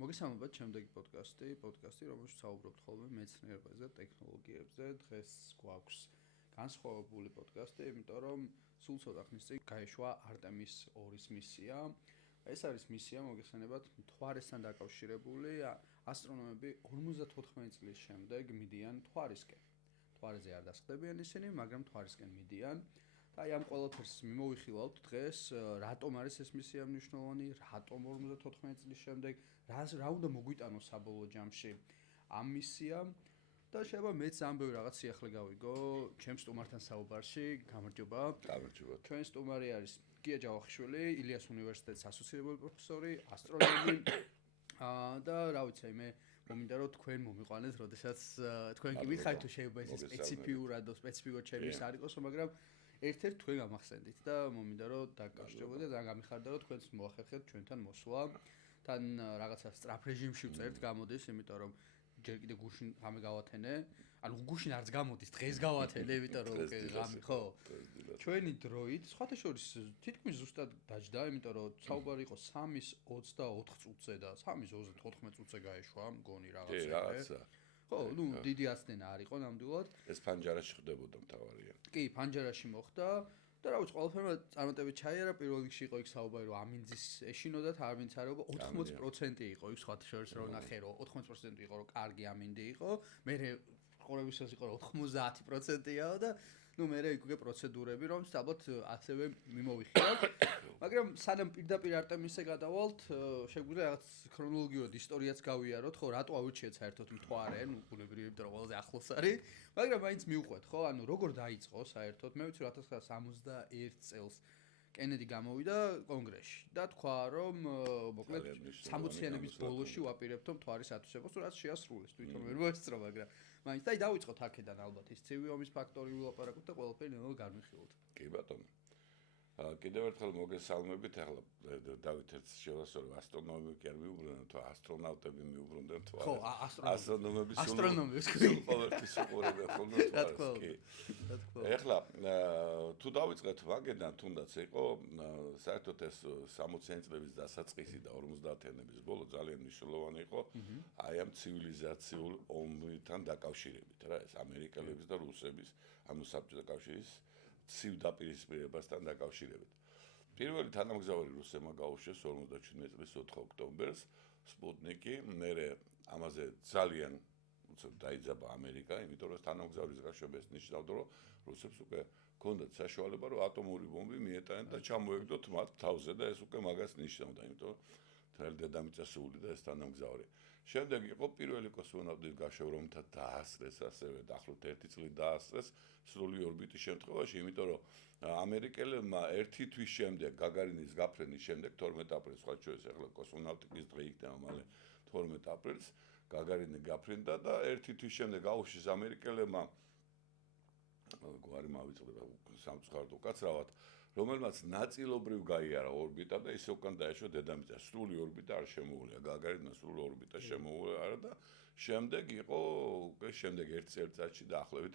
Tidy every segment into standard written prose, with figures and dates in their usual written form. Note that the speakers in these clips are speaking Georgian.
მოგესალმებით ჩემდეგი პოდკასტი, რომელშიც საუბრობთ ხოლმე მეცნიერებაზე, ტექნოლოგიებზე. დღეს გვაქვს განსხვავებული პოდკასტი, იმიტომ რომ სულ ცოტა ხნის წინ გაეშვა არტემის 2-ის მისია. ეს არის მისია, მოგესალმებით, მთვარესთან დაკავშირებული. ასტრონომები 54 წლის შემდეგ მიდიან მთვარისკენ. მთვარეზე არ დასხდებიან ისინი, მაგრამ მთვარისკენ მიდიან. აი ამ ყველაფერს მიმოვიხილავთ დღეს, რატომ არის ეს მისია მნიშვნელოვანი, რატომ 54 წლის შემდეგ, რა უნდა მოგვიტანოს საბოლოო ჯამში ამ მისიამ და შეიძლება მეც ამბები რაღაც სიახლე გავიგო ჩემს სტუმართან საუბარში. გამარჯობა. გამარჯობა. ჩვენ სტუმარი არის გია ჯავახიშვილი, ილიას უნივერსიტეტის ასოცირებული პროფესორი, ასტრონომი და რა ვიცი, მე მომინდა რომ თქვენ მომიყვანეთ, როდესაც თქვენ კი მითხარით თუ შეიძლება ეს სპეციფიურად ჩემის არ იყოსო, მაგრამ ერთ-ერთ თქვენ გამახსენდით და მომინდა რომ დაკავშირებოდეთ და გამიხარდა რომ თქვენს მოახერხეთ ჩვენთან მოსვლა. თან რაღაცა სწრაფ რეჟიმში ვწერთ გამოდის, იმიტომ რომ ჯერ კიდე გუშინ რამე გავათენე. ანუ გუშინ არც გამოდის, დღეს გავათენე, იმიტომ რომ რამე ხო. ჩვენი დროით, სხვათა შორის თითქმის ზუსტად დაჯდა, იმიტომ რომ საუბარი იყო 3:24 წუთზე და 3:34 წუთზე გაეშვა, მგონი რაღაცა. ხო, დიდი აცდენა არ იყო ნამდვილად. ეს ფანჯარაში ხდებოდა მთავარია. კი, ფანჯარაში მოხდა. და რა ვიცი, ყველაფერმა წარმატებით ჩაიარა, პირველ რიგში იყო იქ საუბარი, რომ ამინძის ეშინოდათ, ამინძ არაობა 80% იყო იქ სხვათა შორის, რომ ნახე, რომ 80% იყო, რომ კარგი ამინდი იყო, მერე ყურებისას იყო, რომ 90%-ია და მე იქ უკვე პროცედურები, რომ ალბათ ასევე მიმოვიხილავთ. მაგრამ სანამ პირდაპირ არტემისზე გადავალთ, შეგვიძლია რაღაც ქრონოლოგიურად ისტორიაც გავიაროთ, ხო, რატო ავირჩიეთ საერთოდ მთვარე, ბუნებრივია, იმიტომ რომ ყველაზე ახლოს არის, მაგრამ მაინც მივყვეთ, ხო, ანუ როგორ დაიწყო საერთოდ, მე ვიცი 1961 წელს კენედი გამოვიდა კონგრესში და თქვა, რომ მოკლედ 60-იანების ბოლოში ვაპირებთ მთვარის ათვისებას, რაც შეასრულეს, თვითონ ვერ მოესწრო, მაგრამ მაინც და დავიწყოთ აქედან ალბათ ის ცივი ომის ფაქტორი ვილაპარაკოთ და ყველაფერი ნელ-ნელა განვიხილოთ. კი ბატონო. კიდევ ერთხელ მოგესალმებით, ახლა დავით ერთ შევასწორო, ასტრონომები კი არ მიუბრუნდნენ, თუ ასტრონავტები მიუბრუნდნენ თუ არა. ხო, ასტრონომები სულ ყოველთვის უყურებენ ხოლმე თვალს, კი. ახლა თუ დავიწყეთ ვაგედან, თუნდაც იყო საერთოდ ეს 60-იანი წლების დასაწყისი და 50-იანების ბოლო ძალიან მნიშვნელოვანი იყო აი ამ ცივილიზაციულ ომთან დაკავშირებით რა, ეს ამერიკელების და რუსების, ანუ საბჭოთა კავშირის ცივ დაპირისპირებასთან დაკავშირებით. პირველი თანამგზავრი რუსებმა გაუშვეს 57 წლის 4 ოქტომბერს სპუტნიკი, მერე ამაზე ძალიან დაიძაბა ამერიკა, იმიტომ რომ თანამგზავრის გაშვებას ნიშნავდა, რომ რუსებს უკვე ჰქონდათ საშუალება, რომ ატომური ბომბი მიეტანენ და ჩამოეგდოთ მათ თავზე და ეს უკვე მაგას ნიშნავდა, იმიტომ რომ თელ დედამიწა სული და ეს თანამგზავრი. შემდეგ იყო პირველი კოსმონავტის გაშვება, რომელთა დაასწრეს ასევე ახლოთ 1 წლით დაასწრეს სრული ორბიტის შემთხვევაში, იმიტომ რომ ამერიკელებმა 1 თვის შემდეგ გაგარინის გაფრენის შემდეგ 12 აპრილს სხვა შორის ახლა კოსმონავტიკის დღე იქნება მალე 12 აპრილს გაგარინი გაფრინდა და 1 თვის შემდეგ აუშვეს ამერიკელებმა გვარი მავიწყდება სამწუხაროდ უკაცრავად რომელმაც ნაწილობრივ გაიარა ორბიტა და ისე უკან დაეშვა დედამიწა. სრული ორბიტა არ შემოუვლია, გაგარინა სრული ორბიტა შემოუვლია არა და შემდეგ იყო უკვე შემდეგ 1 წელიწადში დაახლოებით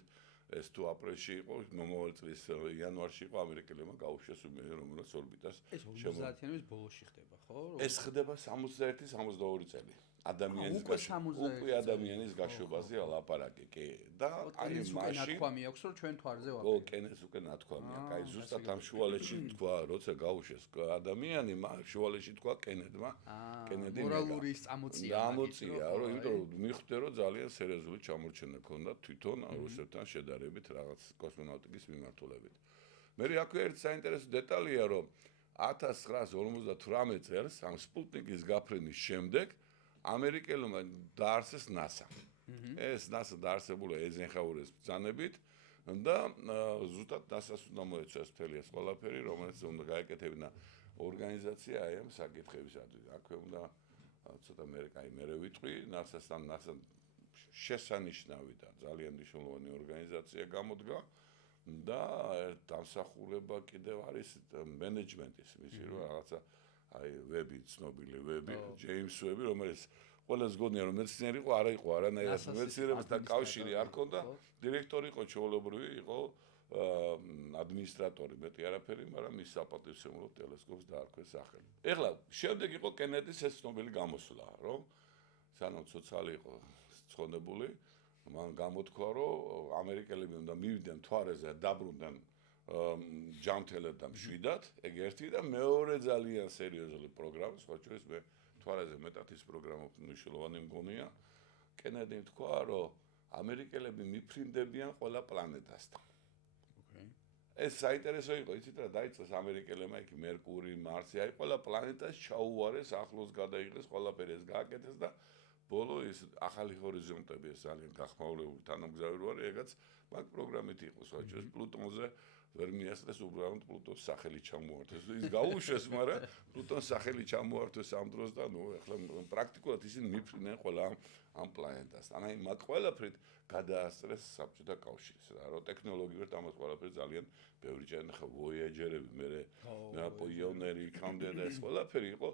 ეს თუ აპრილში იყო, მომავალ წლის იანვარში იყო ამერიკელებმა გაუშვეს რომელიც ორბიტას შემოუვლია. ეს 50-იანების ბოლოში ხდება, ხო? ეს ხდება 61-62 წელი. ადამიანის გაშვებაზე ლაპარაკი კი და აი მაშინ ნათქვამი აქვს რომ ჩვენ თვარზე ვაფერებთ. ხო, კენეს უკვე ნათქვამია. აი ზუსტად ამ შუალედში თქვა, როცა გაუშვეს ადამიანი, შუალედში თქვა კენედმა, კენედი მორალური წამოწია. დამოწია, რომ იმიტომ რომ მიხვდა რომ ძალიან სერიოზული ჩამორჩენა ჰქონდა თვითონ რუსებთან შედარებით რაღაც კოსმონავტიკის მიმართულებით. მე აქვე ერთ საინტერესო დეტალია, რომ 1958 წელს ამ სპუტნიკის გაფრენის შემდეგ ამერიკელებმა დაარსეს NASA. ეს NASA დაარსებულია ეიზენჰაუერის ბრძანებით და ზუსტად NASA-ს უნდა მოეწეს მთელი ეს ყველაფერი, რომელიც უნდა გაეკეთებინა ორგანიზაცია აი ამ საკითხებისათვის. აქვე უნდა ცოტა მე ვიტყვი, NASA-სთან NASA შესანიშნავი და ძალიან მნიშვნელოვანი ორგანიზაცია გამოდგა და დამსახურება კიდევ არის მენეჯმენტის, მისი რომ რაღაცა აი ვები, ცნობილი ვები, ჯეიმს ვები, რომელიც ყველას გონია რომ მეცნიერი იყო, არა იყო არანაირად მეცნიერებასთან კავშირი არ ჰქონდა, დირექტორი იყო ჩაოლებრივი, იყო ადმინისტრატორი მეტი არაფერი, მაგრამ ის საპატივცემულო ტელესკოპს დაარქვეს სახელი. ეხლა შემდეგ იყო კენედის ეს ცნობილი გამოსვლა, რომ სანამ ცოცხალი იყო ცხონებული, მან გამოთქვა, რომ ამერიკელები უნდა მივიდნენ მთვარეზე, დაბრუნდნენ ჯანმრთელად და მშვიდად, ეგ ერთი და მეორე ძალიან სერიოზული პროგრამა, სხვა შორის მე მთვარეზე მეტად ის პროგრამა მნიშვნელოვანი მგონია. კენედიმ თქვა, რომ ამერიკელები მიფრინდებიან ყველა პლანეტასთან. ეს საინტერესო იყო, იცით რა დაიწყეს ამერიკელებმა იქ მერკური, მარსი, აი ყველა პლანეტას ჩაუვარეს, ახლოს გადაიღეს, ყველაფერი ეს გააკეთეს და ბოლო ის ახალი ჰორიზონტები ეს ძალიან გახმაურებული თანამგზავრი ვარ, ეგაც მაგ პროგრამით იყო, სხვა შორის პლუტონზე ვერ მიასწრეს უბრალოდ პლუტონს სახელი ჩამოართვეს. ის გაუშვეს, მაგრამ პლუტონს სახელი ჩამოართვეს ამ დროს და ნუ ახლა პრაქტიკულად ისინი მიფრინდნენ ყველა ამ პლანეტასთან. აი მაგ ყველაფრით გადაასწრეს საბჭოთა კავშირს რა, რომ ტექნოლოგიურად ამას ყველაფერი ძალიან ბევრი ჭერნა ხო ვოიაჯერები, მე პიონერი, იქამდე და ეს ყველაფერი იყო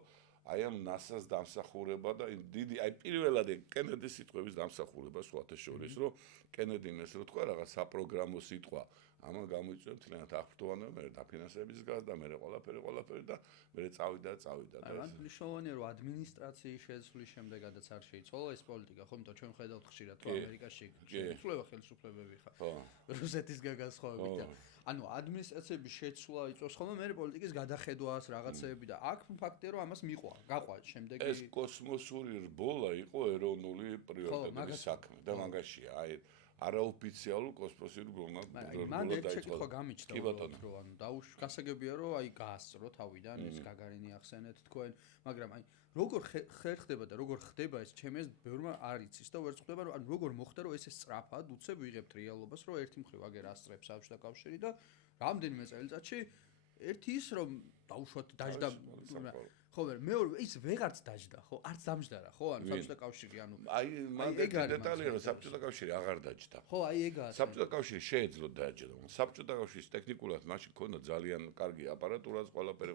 აი ამ NASA-ს დამსახურება და დიდი აი პირველად კენედის სიტყვების დამსახურება სხვათა შორის, რომ კენედიმ ეს რო თქვა რაღაც საპროგრამო სიტყვა ამან გამოიწვია მთლიანად აღფრთოვანა მე დაფინანსების გაზ და მე ყველაფერი და მე წავიდა და ეს მნიშვნელოვანია რომ ადმინისტრაციის შეცვლის შემდეგაც არ შეიცვალა ეს პოლიტიკა ხო იმიტომ ჩვენ ხედავთ ხშირად რომ ამერიკაში შეიცვლება ხელისუფლებები ხა რუსეთისგან განსხვავებით და ანუ ადმინისტრაციების შეცვლა იწვევს ხოლმე მე პოლიტიკის გადახედვას რაღაცეები და აქ ფაქტია რომ ამას მიყვა გაყვა შემდეგი ეს კოსმოსური რბოლა იყო ეროვნული პრიორიტეტების საქმე და მაგაშია აი არაოფიციალურ კოსმოსურ გონად მან ერთ შეკითხვა გამიჩნდა რომ ანუ გასაგებია რომ აი გაასწრო თავიდან ეს გაგარინი ახსენეთ თქვენ მაგრამ აი როგორ ხერხდება და როგორ ხდება ეს ჩემს ბევრმა არ იცის და ვერც ხვდება რომ ანუ როგორ მოხდა რომ ეს სწრაფად უცებ ვიღებთ რეალობას რომ ერთი მხრივ აგერ ასწრებს საბჭოთა კავშირი და რამდენიმე წელიწადში ერთი ის რომ დაუშვათ დაждდა ხო ვერ მეორე ის ვეღარც დაждდა ხო არც დამждარა ხო ანუ საბჭოთა კავშირი ანუ აი მაგ დეტალია რომ საბჭოთა კავშირი აღარ დაждდა ხო აი ეგაა საბჭოთა კავშირი შეეძლო დაждდა საბჭოთა კავშირის ტექნიკურად მაშინ ქონდა ძალიან კარგი აპარატურაც ყველაფერი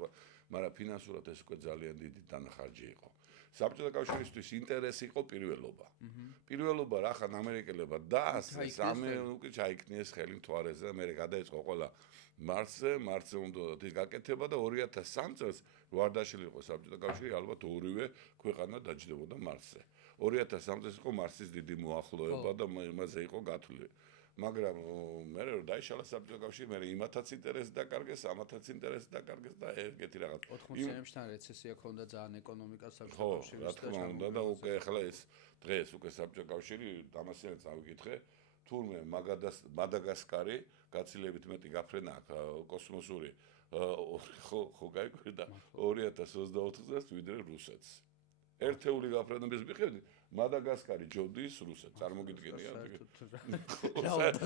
მაგრამ ფინანსურად ეს უკვე ძალიან დიდი დანახარჯი იყო საბჭოთა კავშირისთვის ინტერესი იყო პირველობა რა ხან ამერიკელებმა დაასწრეს ამე უკვე ჩაიქნიეს ხელი მთვარეზე მე გადაიწყო ყველა მარსზე უნდა ის გაკეთება და 2003 წელს ვარდაშილი იყო საბჭოთა კავშირი ალბათ ორივე ქვეყანა დაჯდებოდა მარსზე 2003 წელს იყო მარსის დიდი მოახლოება და იმაზე იყო გათვლილი მაგრამ მე რომ დაიშალა საბჭოთა კავშირი მე იმათაც ინტერესი დაკარგეს ამათაც ინტერესი დაკარგეს და ეგეთი რაღაც 80-იანებში თან რეცესია ქონდა ძალიან ეკონომიკას საბჭოთა კავშირის და რა თქმა უნდა და უკვე ახლა ეს დღეს უკვე საბჭოთა კავშირი დამასიანად წავიკითხე თურმე მადაგასკარი გაცილებით მეტი გაფრენა კოსმოსური ხო გაიკვირდა 2024 წელს ვიდრე რუსეთს ერთეული გაფრენების მიხედვით მადაგასკარი ჯოდის რუსეთს წარმოგიდგენია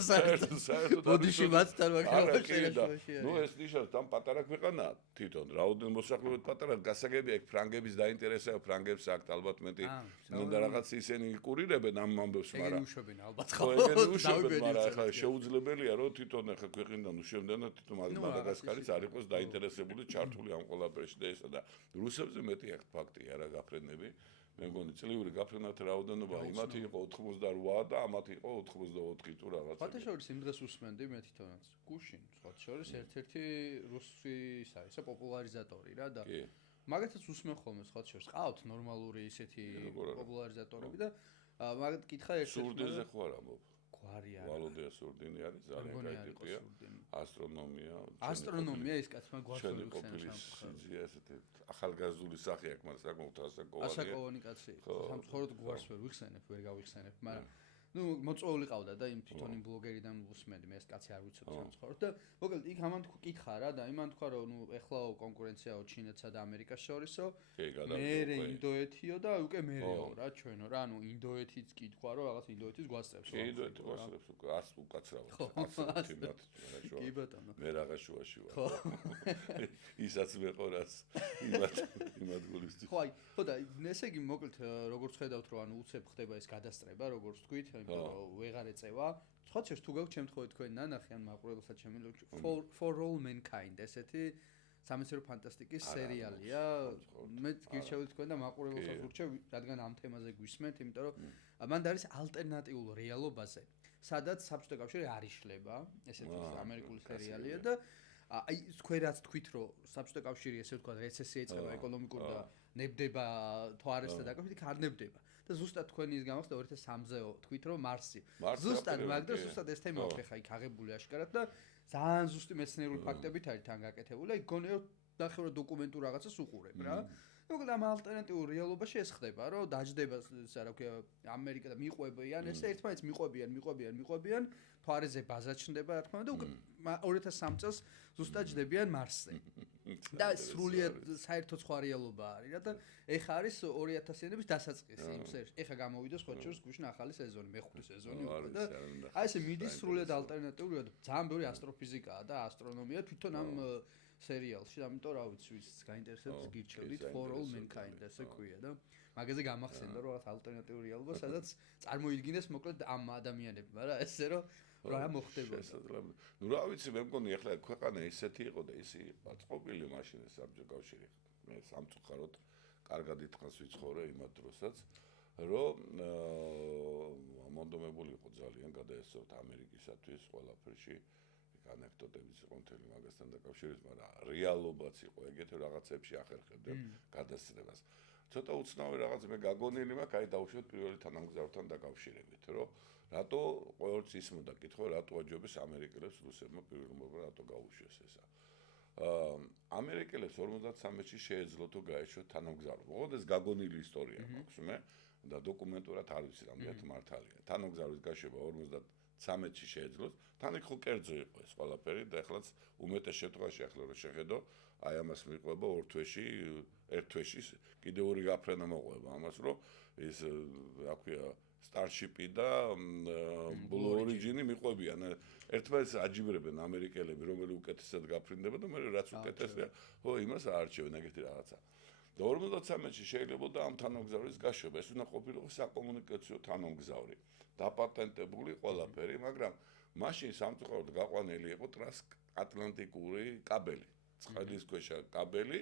საერთოდ ბოდიში მათთან მაგალითად ნუ ეს ნიშნავს თან პატარა ქვეყანაა თვითონ რაოდენობით მოსახლეობით პატარა გასაგებია ეგ ფრანგების დაინტერესება ფრანგებს აქვთ ალბათ მეტი უნდა რაღაც ისინი იკურირებენ ამ ამბებს მაგრამ უშვებენ ალბათ ხო მაგრამ ახლა შეუძლებელია რომ თვითონ ახლა ქვეყნიდან უშვებდნენ და თვითონ მადაგასკარიც არ იყოს დაინტერესებული ჩართული ამ ყველაფერში და ესა და რუსებზე მეტი აქვთ ფაქტია რა გაფრენები მე მგონი წლიური გაფრენათა რაოდენობა იმათი იყო 88 და ამათი იყო 84 თუ რაღაც. ფათაშორის იმ დღეს უსმენდი მე თვითონაც. გუშინ, ფათაშორის ერთ-ერთი რუსი ისე პოპულარიზატორი რა და მაგათაც უსმენ ხოლმე ფათაშორის. ყავთ ნორმალური ისეთი პოპულარიზატორები და მაგათ კითხა ერთ-ერთი სურდინზე ხო არ ამბობ? გვარი არა. ვალოდია სურდინი არის ძალიან კაი ტიპია. ასტრონომია ის კაცმა გვასული ხსენს. ესეთი ახალგაზრდული სახე აქვს, მაგრამ საკმაოდ ასაკოვანია. ასაკოვანი კაცი. სამწუხაროდ გვარს ვერ ვიხსენებ, ვერ გავიხსენებ, მაგრამ ну მოწვეული ყავდა და იმ თვითონ იმ ბლოგერიდან უსმენდი მე ეს კაცი არ ვიცოდი სამწუხაროდ და მოკლედ იქ ამან კითხა რა და იმან თქვა რომ ნუ ეხლა კონკურენციაო ჩინეთსა და ამერიკას შორისო მე ინდოეთიო და უკვე მერეო რა ჩვენო რა ანუ ინდოეთიც კითხვა რომ რაღაც ინდოეთის გვასწრებს რა ინდოეთი გვასწრებს უკვე ას უკაცრავად კი ბატონო მე რაღაც შუაში ვარ ხო ისაც მეყორას იმათ გულისთვის ხო აი ხო და ესე იგი მოკლედ როგორც ხედავთ რომ ანუ უცებ ხდება ეს გადასწრება როგორც თქვით ვეღარ ეწევა. სხვა შეს თუ გაქვთ შემთხვევით თქვენ ნანახი ან მაყურებელსაც შემიძლია for all mankind ესეთი სამეცნიერო ფანტასტიკის სერიალია. მე გირჩევთ თქვენ და მაყურებელსაც ვურჩევ, რადგან ამ თემაზე გვისმენთ, იმიტომ რომ მანდ არის ალტერნატიულ რეალობაზე, სადაც საბჭოთა კავშირი არ იშლება, ესეთი ამერიკული სერიალია და აი თქვენ რაც თქვით, რომ საბჭოთა კავშირი ესე ვთქვათ რეცესია იწყება ეკონომიკური და ნებდება თვარესთან დაკავშირებით, არ ნებდება. და ზუსტად თქვენი ის გამახსდა 2003-ზე თქვით რომ მარსი. ზუსტად მაგრამ ზუსტად ეს თემა ხეხა იქ აღებული აშკარად და ძალიან ზუსტი მეცნიერული ფაქტებით არის თან გაკეთებული. აი გონიო ნახევარ დოკუმენტურ რაღაცას უყურებ რა. მოკლედ ამ ალტერნატიულ რეალობაში ეს ხდება, რომ დაждდება ისა რა ქვია ამერიკა და მიყვებიან, ესე ერთმანეთს მიყვებიან, თვარეზე ბაზა ჩნდება რა თქმა უნდა და უკვე 2003 წელს ზუსტად ჯდებიან მარსზე. და სრულიად საერთო სხვა რეალობა არის რა და ეხა არის 2000-იანების დასაწყისი იმ სერიაში. ეხა გამოვიდა სხვა შორის გვიშნა ახალი სეზონი, მეხუთე სეზონი უკვე და აი ესე მიდის სრულიად ალტერნატიულად ძალიან ბევრი ასტროფიზიკაა და ასტრონომია თვითონ ამ სერიალში, ამიტომ რა ვიცი, ვის გაინტერესებს გირჩევდით For All Mankind ესე ქვია და მაგაზე გამახსენდა რომ რაღაც ალტერნატიული რეალობა, სადაც წარმოიდგინეს მოკლედ ამ ადამიანებმა რა ესე რომ რა მოხდებოდა. ნუ რა ვიცი, მე მგონი ახლა ქვეყანა ისეთი იყო და ისი აწყობილი მაშინ საბჭოთა კავშირი. მე სამწუხაროდ კარგად ითხოვს ვიცხოვრე იმათ დროსაც, რომ მომდომებული იყო ძალიან გადაესწროთ ამერიკისათვის ყველაფერში. ანექტოტებიც იყო მთელი მაგასთან დაკავშირებით, მაგრამ რეალობაც იყო ეგეთი რაღაცებში ახერხებდნენ გადასწრებას. ცოტა უცნაური რაღაც მე გაგონილი მაქვს, აი დავუშვათ პირველი თანამგზავრთან დაკავშირებით, რომ რატო ყოველთვის ისმოდა კითხვა, რატო აჯობეს ამერიკელებს რუსებმა პირველმა რატო გაუშვეს ესა. ამერიკელებს 53-ში შეეძლო თუ გაეშვათ თანამგზავრობა. ოღონდ ეს გაგონილი ისტორია მაქვს მე და დოკუმენტურად არ ვიცი რამდენად მართალია. თანამგზავრის გაშვება 53-ში შეეძლოს, თან იქ ხო კერძო იყო ეს ყველაფერი და ახლაც უმეტეს შემთხვევაში ახლა რომ შეხედო, აი ამას მიყვება ორ თვეში, ერთ თვეში კიდე ორი გაფრენა მოყვება ამას, რომ ეს რა ქვია Starship-ი და Blue Origin-ი მიყვებიან. ერთმანეთს აჯიბრებენ ამერიკელები, რომელი უკეთესად გაფრინდება და მე რაც უკეთესია, ხო, იმას აარჩევენ ეგეთი რაღაცა. და 53-ში შეიძლება და ამ თანამგზავრის გაშვება, ეს უნდა ყოფილიყო საკომუნიკაციო თანამგზავრი. დაპატენტებული ყველაფერი, მაგრამ მაშინ სამწუხაროდ გაყვანილი იყო ტრანსატლანტიკური კაბელი, წყალისქვეშა კაბელი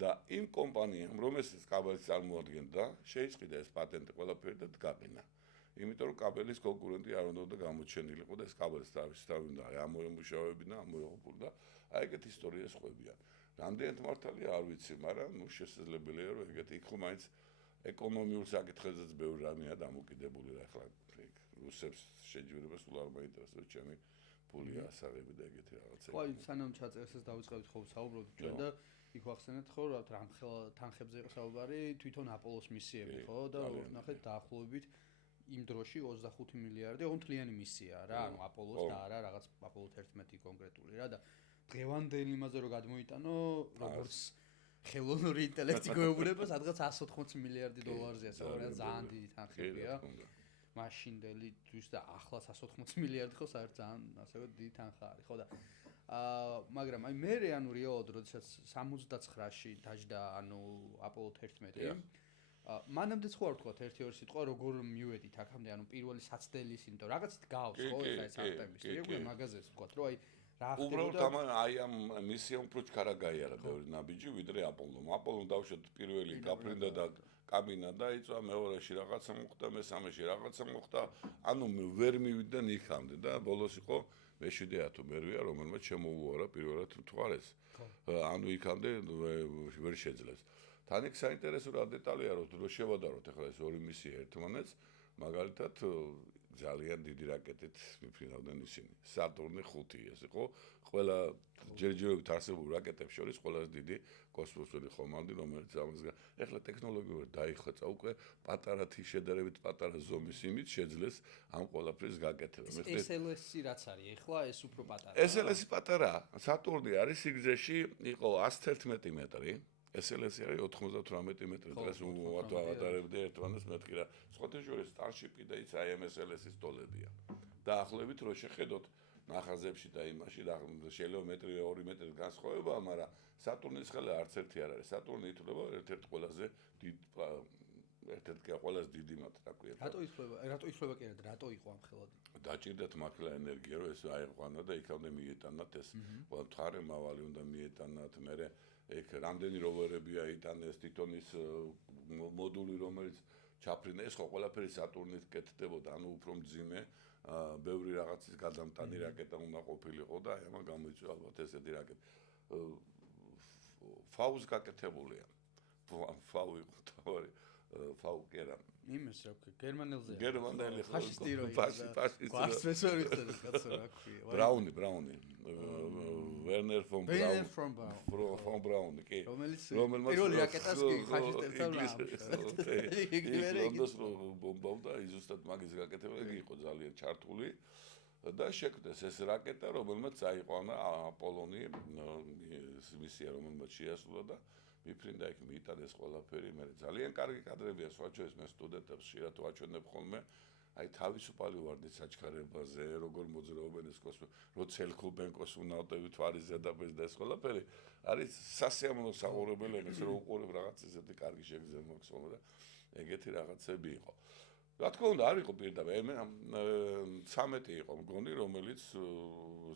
და იმ კომპანიამ, რომელსაც კაბელს წარმოადგენდა, შეიწყვიტა ეს პატენტი ყველაფერი და გაყინა. იმიტომ რომ კაბელის კონკურენტი არ უნდა გამოჩენილიყო და ეს კაბელის თავისთავად უნდა ამოემუშავებინა, ამოეღებულ და აი ეგეთი ისტორიას ყვებიან. რამდენად მართალია არ ვიცი, მაგრამ ნუ შესაძლებელია რომ ეგეთი იქ ხო მაინც ეკონომიურ საკითხებზეც ბევრი რამეა დამოკიდებული რა ახლა რუსებს შეჯიბრება სულ არ მაინტერესებს ჩემი ფული ასაღები და ეგეთი რაღაცები. ხო, სანამ ჩაწერს ეს დავიწყებთ ხო საუბრობთ ჩვენ და იქ ვახსენეთ ხო რა თანხებზე იყო საუბარი თვითონ აპოლოს მისიები ხო და ნახეთ დაახლოებით იმ დროში 25 მილიარდი ოღონდ მთლიანი მისია რა, ანუ აპოლოს და არა რაღაც აპოლო 11 კონკრეტული რა და დღევანდელი იმაზე რომ გადმოიტანო როგორც ხელოვნური ინტელექტი გვეუბნება სადღაც 180 მილიარდი დოლარზეა, საერთოდ ძალიან დიდი თანხებია. მაშინდელი თვის და ახლა 180 მილიარდი ხო საერთოდ ძალიან ასევე დიდი თანხა არის, ხო და მაგრამ აი მე ანუ რეალურად როდესაც 79-ში დაждდა ანუ აპოლო 11 მანამდეც ხო არ ვთქვათ ერთი-ორი სიტყვა როგორ მივედით აქამდე ანუ პირველი საცდელის იმიტომ რაღაცით გავს ხო ხა ეს არტემის ეგრე მაგაზეს ვთქვათ რომ აი რა ხდება უბრალოდ აი ამ მისიამ უფრო ჩქარა გაიარა ბევრი ნაბიჯი ვიდრე აპოლომ. აპოლომ დავუშვათ პირველი გაფრინდა და კაბინა დაიწვა, მეორეში რაღაცა მოხდა, მესამეში რაღაცა მოხდა, ანუ ვერ მივიდნენ იქამდე და ბოლოს იყო მე-7 თუ მე-8, რომელმაც შემოუარა პირველად თვარეს. ანუ იქამდე ვერ შეძლეს. თან იქ საინტერესო რა დეტალია რომ შევადაროთ ახლა ეს ორი მისია ერთმანეთს, მაგალითად ძალიან დიდი რაკეტით მიფრინავდნენ ისინი. სატურნი 5 ეს იყო ყველა ჯერჯერობით არსებულ რაკეტებს შორის ყველაზე დიდი კოსმოსური ხომალდი, რომელიც ამასგან ეხლა ტექნოლოგიურად დაიხოცა უკვე პატარა შედარებით პატარა ზომის იმით შეძლეს ამ ყველაფრის გაკეთება. SLS-ი რაც არის ეხლა ეს უფრო პატარაა. SLS-ი პატარაა. სატურნი არის სიგრძეში იყო 111 მეტრი. SLS-ი არის 98 მეტრი დღეს უვატარებდი ერთმანეთს მეთქი რა. სხვათა შორის Starship-ი და ის IMSLS-ის დოლებია. დაახლოებით რო შეხედოთ ნახაზებში და იმაში შეიძლება მეტრი 2 მეტრის განსხვავებაა, მაგრამ სატურნის ხელა არც ერთი არ არის. სატურნი ითვლება ერთ-ერთ ყველაზე დიდ ერთ-ერთი ყველაზე დიდი მათ რა ქვია. რატო იცვლება კი არა, რატო იყო ამ ხელადი? დაჭირდათ მართლა ენერგია, რომ ეს აიყვანა და იქამდე მიეტანათ ეს. ყველა მხარე მავალი უნდა მიეტანათ, მერე ეგ რამდენი როვერები აიტანეს, თვითონ ის მოდული, რომელიც ჩაფრინა, ეს ხო ყველაფერი სატურნით კეთდებოდა, ანუ უფრო მძიმე, ბევრი რაღაცის გადამტანი რაკეტა უნდა ყოფილიყო და აი ამან გამოიწვია ალბათ ესეთი რაკეტა. ფაუს გაკეთებულია. ფაუ იყო თავი, ფაუ კი არა. იმის რა ქვია, გერმანელზე. გერმანელი ფაშისტი რო იყო. ფაშისტი. გვასწრესორი ხდება კაცო რა ქვია. ბრაუნი. ვერნერ ფონ ბრაუნი, კი. რომელიც პირველი რაკეტას კი ფაშისტებთან ამუშავებდა. ის ბომბავდა, ის ზუსტად მაგის გაკეთება იყო ძალიან ჩართული. და შექმნეს ეს რაკეტა, რომელმაც აიყვანა აპოლონი, მისია, რომელმაც შეასრულა და მიფრინდა იქ მიიტანეს ყველაფერი. მე ძალიან კარგი კადრებია, სხვაჩვენს მე სტუდენტებს ხშირად ვაჩვენებ ხოლმე. აი თავისუფალი ვარდით საჩქარებაზე, როგორ მოძრაობენ ეს კოსმოსი, რო ცელქობენ კოსმონავტები თვარის ზედაპირს და ეს ყველაფერი არის სასიამოვნო საყურებელი, ეს რო უყურებ რაღაც ესეთი კარგი შეგრძნება მაქვს ხოლმე და ეგეთი რაღაცები იყო. რა თქმა უნდა, არ იყო პირდაპირ, მე 13 იყო მგონი, რომელიც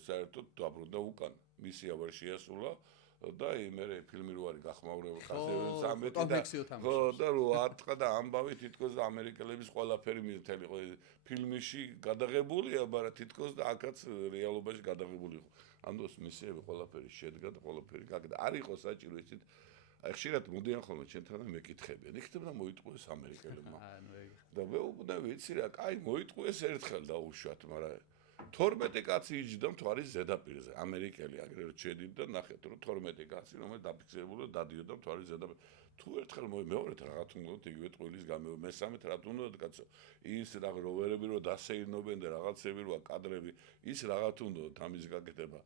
საერთოდ დაბრუნდა უკან. მისია ვერ შეასრულა და მე ფილმი რო არის გახმაურება ხაზე 13 და ხო და რო ატყა და ამბავი თითქოს ამერიკელების ყველაფერი მთელი ფილმში გადაღებულია, მაგრამ თითქოს და აქაც რეალობაში გადაღებული იყო. ამ დროს მისიები ყველაფერი შედგა და ყველაფერი გაგდა. არ იყო საჭირო ისიც აი ხშირად მოდიან ხოლმე ჩვენთან და მეკითხებიან. იქნება მოიტყუეს ამერიკელებმა. და მე უკვე ვიცი რა, კაი მოიტყუეს ერთხელ დაუშვათ, მაგრამ 12 კაცი იჯდა მთვარის ზედაპირზე, ამერიკელი აგრეთვე შედიდა და ნახეთ რომ 12 კაცი რომელიც დაფიქსირებული დადიოდა მთვარის ზედაპირზე. თუ ერთხელ მეორეთ რაღაც უნდათ იგივე ტყუილის გამო, მესამეთ რა უნდათ კაცო, ის რა როვერები რო დასეირნობენ და რაღაცები როა კადრები, ის რაღაც უნდათ ამის გაკეთება.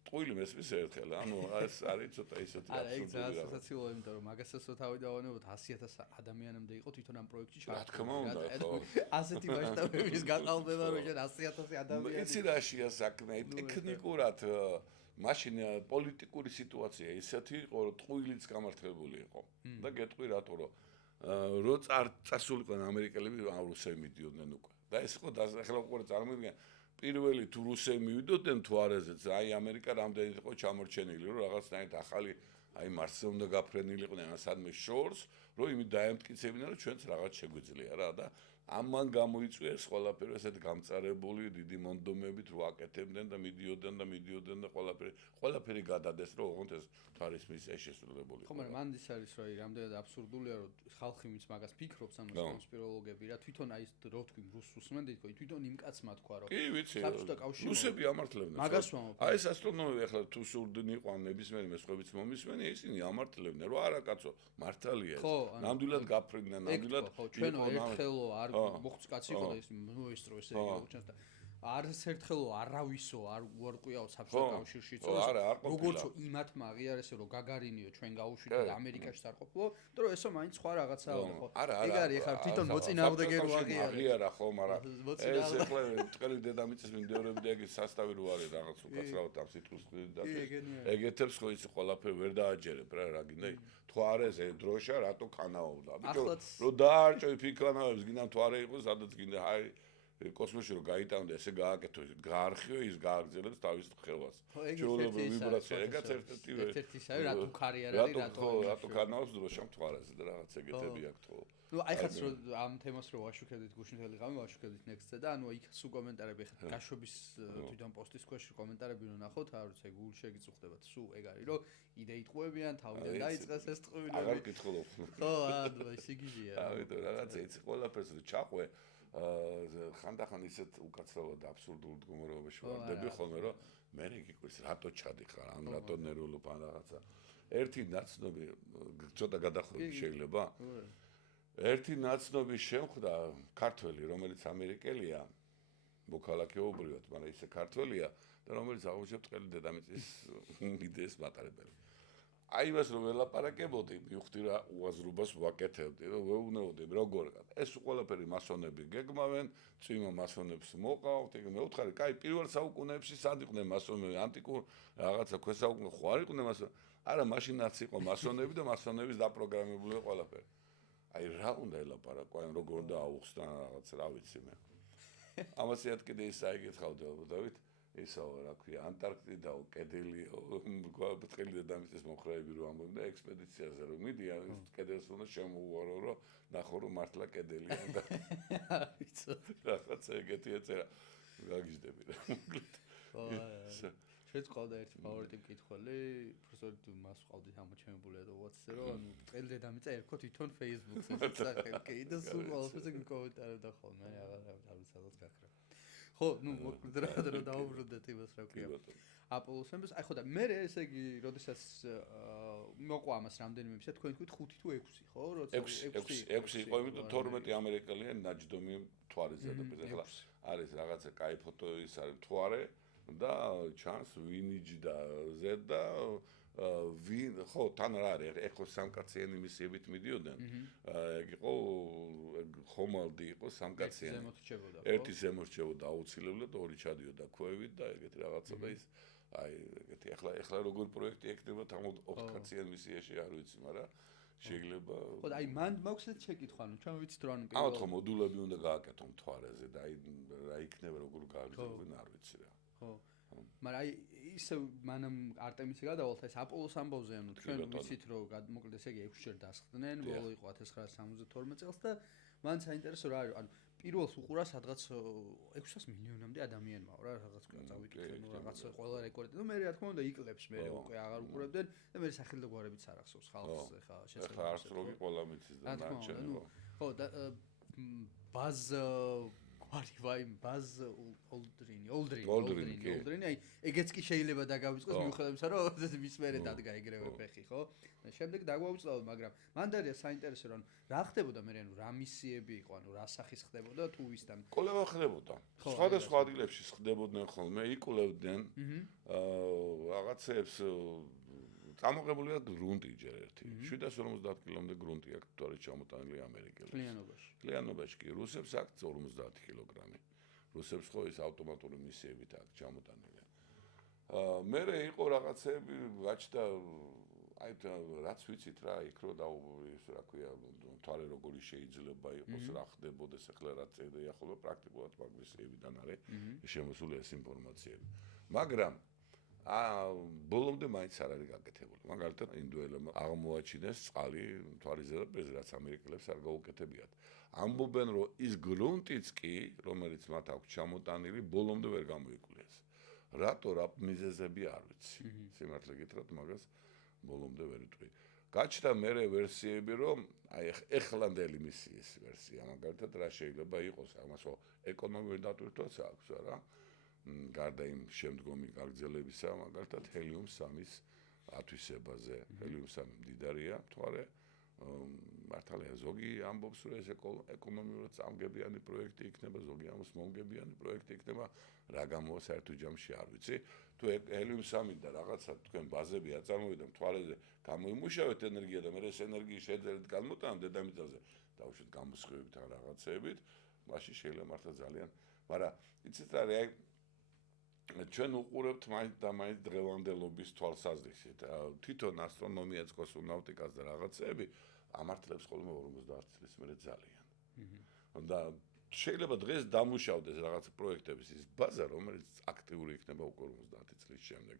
ტყუილი მესმის ერთხელ, ანუ ეს არის ცოტა ისეთი აბსურდული. არა, ეგ ძალიან სასაცილოა, იმიტომ რომ მაგასაც თავი დავანებოთ 100,000 ადამიანამდე იყო თვითონ ამ პროექტში ჩართული. რა თქმა უნდა, ხო. ასეთი მასშტაბების გაყალბება რომ შენ 100,000 ადამიანი. იცი რაშია საქმე, ტექნიკურად მაშინ პოლიტიკური სიტუაცია ისეთი იყო, რომ ტყუილიც გამართლებული იყო. და გეტყვი რატო რომ რო წასულიყვნენ ამერიკელები, რუსები მიდიოდნენ უკვე. და ეს იყო ახლა უკვე წარმოიდგინე პირველი თუ რუსები მივიდოდნენ თვარეზეც, აი ამერიკა რამდენი იყო ჩამორჩენილი, რომ რაღაცნაირად ახალი აი მარსზე უნდა გაფრენილიყვნენ სადმე შორს, რომ იმით დაემტკიცებინა, რომ ჩვენც რაღაც შეგვიძლია რა და ამან გამოიწვია ეს ყველაფერი ესეთი გამწარებული დიდი მონდომებით რო აკეთებდნენ და მიდიოდნენ და ყველაფერი გადადეს, რომ ოღონდ ეს თვარის მისია შესრულებული. ხო, მაგრამ მან ის არის რომ რამდენად აბსურდულია, რომ ხალხი მის მაგას ფიქრობს, ამას კონსპიროლოგები რა თვითონ აი ეს რო თქვი რუსულს მენდით, თვითონ იმ კაცმა თქვა, რომ კი ვიცი, რუსები ამართლებდნენ. მაგას ვამბობ. აი ეს ასტრონომები ახლა თუ სურდნი იყვნენ ნებისმიერი მსხვერპლიც მომისმენი, ისინი ამართლებდნენ, რომ არა კაცო, მართალია ეს. ნამდვილად გაფრინდნენ, ნამდვილად ჩვენო ერთხელო არ მოხც კაცი იყო და ის მოესწრო ესე იგი უჩანს და არც ერთხელო არავისო არ უარყვიაო საბჭოთა კავშირში როგორც იმათმა აღიარეს რომ გაგარინიო ჩვენ გაუშვით და ამერიკაში არ ყოფილო იმიტომ რომ ესო მაინც სხვა რაღაცაა ხო ეგ არის ხარ თვითონ მოწინააღმდეგე რო აღიარა ხო მაგრამ ეს ახლა ტყელი დედამიწის მინდევრები და ეგ სასტავი რო არის რაღაც უკაცრავად ამ სიტყვის და ეგეთებს ხო ის ყველაფერი ვერ დააჯერებ რა გინდა თვარეზე დროშა რატო ქანაობდა ამიტომ რომ დაარჭო ფიქანავებს გინდა თვარე იყოს სადაც გინდა აი კოსმოსში რო გაიტანდა ესე გააკეთო გაარხიო ის გააგრძელებს თავის ხელას ჩვეულებრივი ვიბრაცია ეგაც ერთ-ერთი საერთოდ რატო ქარი არ არის რატო ქანავს დროშა თვარეზე და რაღაც ეგეთები აქვს ხო ну აიხაც რომ ამ თემას რო ვაშუქებდით გუშინთელი ღამე ვაშუქებდით ნექსტზე და ანუ იქ სულ კომენტარები ხა გაშვების თვითონ პოსტის ქვეშ კომენტარები რო ნახოთ არ ვიცი გუგლში ეგიწუხდებათ სულ ეგ არის რომ იდეა იტყუებიან თავიდან დაიწყეს ეს ტყუილები აღარ გითხულობ ხო ანუ ის იგივეა ამიტომ რაღაც ეცი ყველაფერს ჩაყვე ხანდახან ისეთ უკაცრავად აბსურდულ მდგომარეობაში ვარდები ხოლმე რომ მე გიკვირს რატო ჩადიხარ ან რატო ნერვულობ ან რაღაცა ერთი ნაცნობი ცოტა გადახვედი შეიძლება ერთი ნაცნობი შემხვდა ქართველი რომელიც ამერიკელია მოქალაქეობრივად მაგრამ ისე ქართველია და რომელიც აღუჩებს ტყელი დედამიწის იდეის მატარებელი აი მას რომ ველაპარაკებოდი მივხვდი რა უაზრობას ვაკეთებდი რომ ვეუბნებოდი როგორ ეს ყველაფერი მასონები გეგმავენ წვიმა მასონებს მოყავთ ეგ მეუთხარი კაი პირველ საუკუნეებში სად იყვნენ მასონები ანტიკურ რაღაცა ქვესაუკუნე ხო არ იყვნენ მასონები არა მაშინაც იყო მასონები და მასონების დაპროგრამებული ყველაფერი აი რა უნდა ელაპარაკო, აი როგორ დააუხსნა რაღაც რა ვიცი მე. ამასიათ კიდე ის აიგეთხავდა დავით, ისო რა ქვია, ანტარქტიდაო, კედელიო, ბრწყინვალე დედამიწის მომხრეები რო ამბობენ და ექსპედიციაზე რომ მიდიან, კედელს უნდა შემოუვარო, რომ ნახო რომ მართლა კედელია და ვიცოდი. რაღაცა ეგეთი ეწერა. გაგიჟდები რა მოკლედ. შეც ყავდა ერთი ფავორიტი მკითხველი, პროფესორ მას ყავდით ამოჩემებული ადვოცზე, რომ ანუ ბრწყინვალე დედამიწა ერქო თვითონ Facebook-ზე სახელკი და სულ ყველაფერზე გიკომენტარებდა ხოლმე, აღარ სადაც გაქრა. ხო, ნუ მოკლედ რა დაუბრუნდეთ იმას რა ქვია. აპოლოსებს, აი ხო და მე ესე იგი, როდესაც მოყვა ამას რამდენიმე მისია, თქვენ თქვით 5 თუ 6, ხო? როცა 6 იყო, იმიტომ 12 ამერიკელია ნაჯდომი მთვარის ზედაპირზე. ახლა არის რაღაცა кай ფოტო ის არის მთვარე და ჩანს ვინიჯი და ზედ და ხო თან რა არის ეხო სამკაციანი მისიებით მიდიოდნენ ეგ იყო ხომალდი იყო სამკაციანი ერთი ზემორჩებოდა აუცილებლად ორი ჩადიოდა ქვევით და ეგეთი რაღაცა და ის აი ეგეთი ახლა როგორ პროექტი ექნება თან 4 კაციან მისიაში არ ვიცი მაგრამ შეიძლება ხო და აი მან მაქვს ეს შეკითხვა ანუ ჩვენ ვიცით რომ ანუ აუთხო მოდულები უნდა გააკეთო მთვარეზე და აი რა იქნება როგორ გააგრძელებენ არ ვიცი რა ხო მაგრამ აი ისე მანამ არტემისი გადავალთ ეს აპოლოს ამბავზე ანუ ჩვენ ვიცით რომ მოკლედ ესე იგი 6 ჯერ დასხდნენ ბოლო იყო 1972 წელს და მან საინტერესო რა არის ანუ პირველს უყურა სადღაც 600 მილიონამდე ადამიანმა რა რაღაც წავიკითხე ნუ რაღაც ყველა რეკორდი და მე რა თქმა უნდა იკლებს მე უკვე აღარ უყურებდნენ და მე სახელი და გვარებიც არ ახსოვს ხალხს ეხა შესაძლოა ახლა არც როგი ყველა მიცის და ნარჩენო ხო და ბაზ ვაი ბაზ ოლდრინი აი ეგეც კი შეიძლება დაგავიწყოს მიუხედავად იმისა რომ მის მერე დადგა ეგრევე ფეხი ხო და შემდეგ დაგვაუწყდავ მაგრამ მანდარია საინტერესო რომ რა ხდებოდა მე ანუ რა მისიები იყო ანუ რა სახის ხდებოდა თუ ვისთან კოლევა ხდებოდა სხვადასხვა ადგილებში ხდებოდნენ ხოლმე იკულევდნენ რაღაცებს წამოღებულია გრუნტი ჯერ ერთი 750 კილომეტრ გრუნტი აქ თორე ჩამოტანილი ამერიკელებს კლიანობაში კი რუსებს აქ 50 კილოგრამი რუსებს ხო ის ავტომატური მისიებით აქ ჩამოტანილი მე იყო რაღაცები გაჩნდა აი რაც ვიცით რა იქ რო და ის რა ქვია თვარე როგორი შეიძლება იყოს რა ხდებოდეს ახლა რა წერია ხოლმე პრაქტიკულად მაგისებიდან არის შემოსული ეს ინფორმაციები მაგრამ ბოლომდე მაინც არ არის გაკეთებული. მაგალითად, ინდუელებმა აღმოაჩინეს წყალი მთვარის ზედაპირზე, რაც ამერიკელებს არ გაუკეთებიათ. ამბობენ, რომ ის გრუნტიც კი, რომელიც მათ აქვს ჩამოტანილი, ბოლომდე ვერ გამოიკვლიეს. რატო რა მიზეზები არ ვიცი. სიმართლე გითხრათ, მაგას ბოლომდე ვერ ვიტყვი. გაჩნდა მერე ვერსიები, რომ აი ეხლანდელი მისიის ვერსია, მაგალითად, რა შეიძლება იყოს, ამას ეკონომიური დატვირთვაც აქვს, არა? გარდა იმ შემდგომი გაგრძელებისა, მაგალითად ჰელიუმ-3-ის ათვისებაზე. ჰელიუმ-3 მდიდარია, მთვარე. მართალია, ზოგი ამბობს, რომ ეს ეკონომიურად წამგებიანი პროექტი იქნება, ზოგი ამბობს, მომგებიანი პროექტი იქნება, რა გამოვა საერთო ჯამში არ ვიცი. თუ ჰელიუმ-3 და რაღაცა თქვენ ბაზები აწარმოებთ მთვარეზე, გამოიმუშავეთ ენერგია და მე ეს ენერგიის შეძლებთ გამოტანამ დედამიწაზე, დავუშვით გამოსხივებით ან რაღაცეებით, მაშინ შეიძლება მართლა ძალიან, მაგრამ იცით რა არის ჩვენ უყურებთ მაინც და მაინც დღევანდელობის თვალსაზრისით. თვითონ ასტრონომიაც, კოსმონავტიკას და რაღაცები ამართლებს ხოლმე 50 წლის მერე ძალიან. და შეიძლება დღეს დამუშავდეს რაღაც პროექტების ის ბაზა, რომელიც აქტიური იქნება უკვე 50 წლის შემდეგ.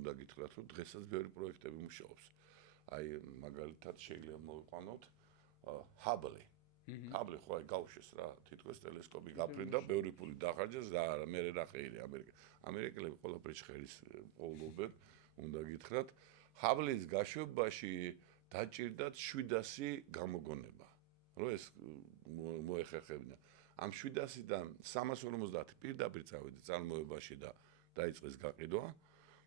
უნდა გითხრათ, რომ დღესაც ბევრი პროექტები მუშაობს. აი, მაგალითად შეიძლება მოვიყვანოთ ჰაბლი. ჰაბლი ხო აი გავუშვეს რა, თითქოს ტელესკოპი გაფრინდა, ბევრი ფული დახარჯეს, მე რა ხეირე ამერიკელები ყველაფერში ხერის პოულობენ, უნდა გითხრათ. ჰაბლის გაშვებაში დაჭირდათ 700 გამოგონება. რომ ეს მოეხერხებინა. ამ 700-დან 350 პირდაპირ წავიდა წარმოებაში და დაიწყეს გაყიდვა.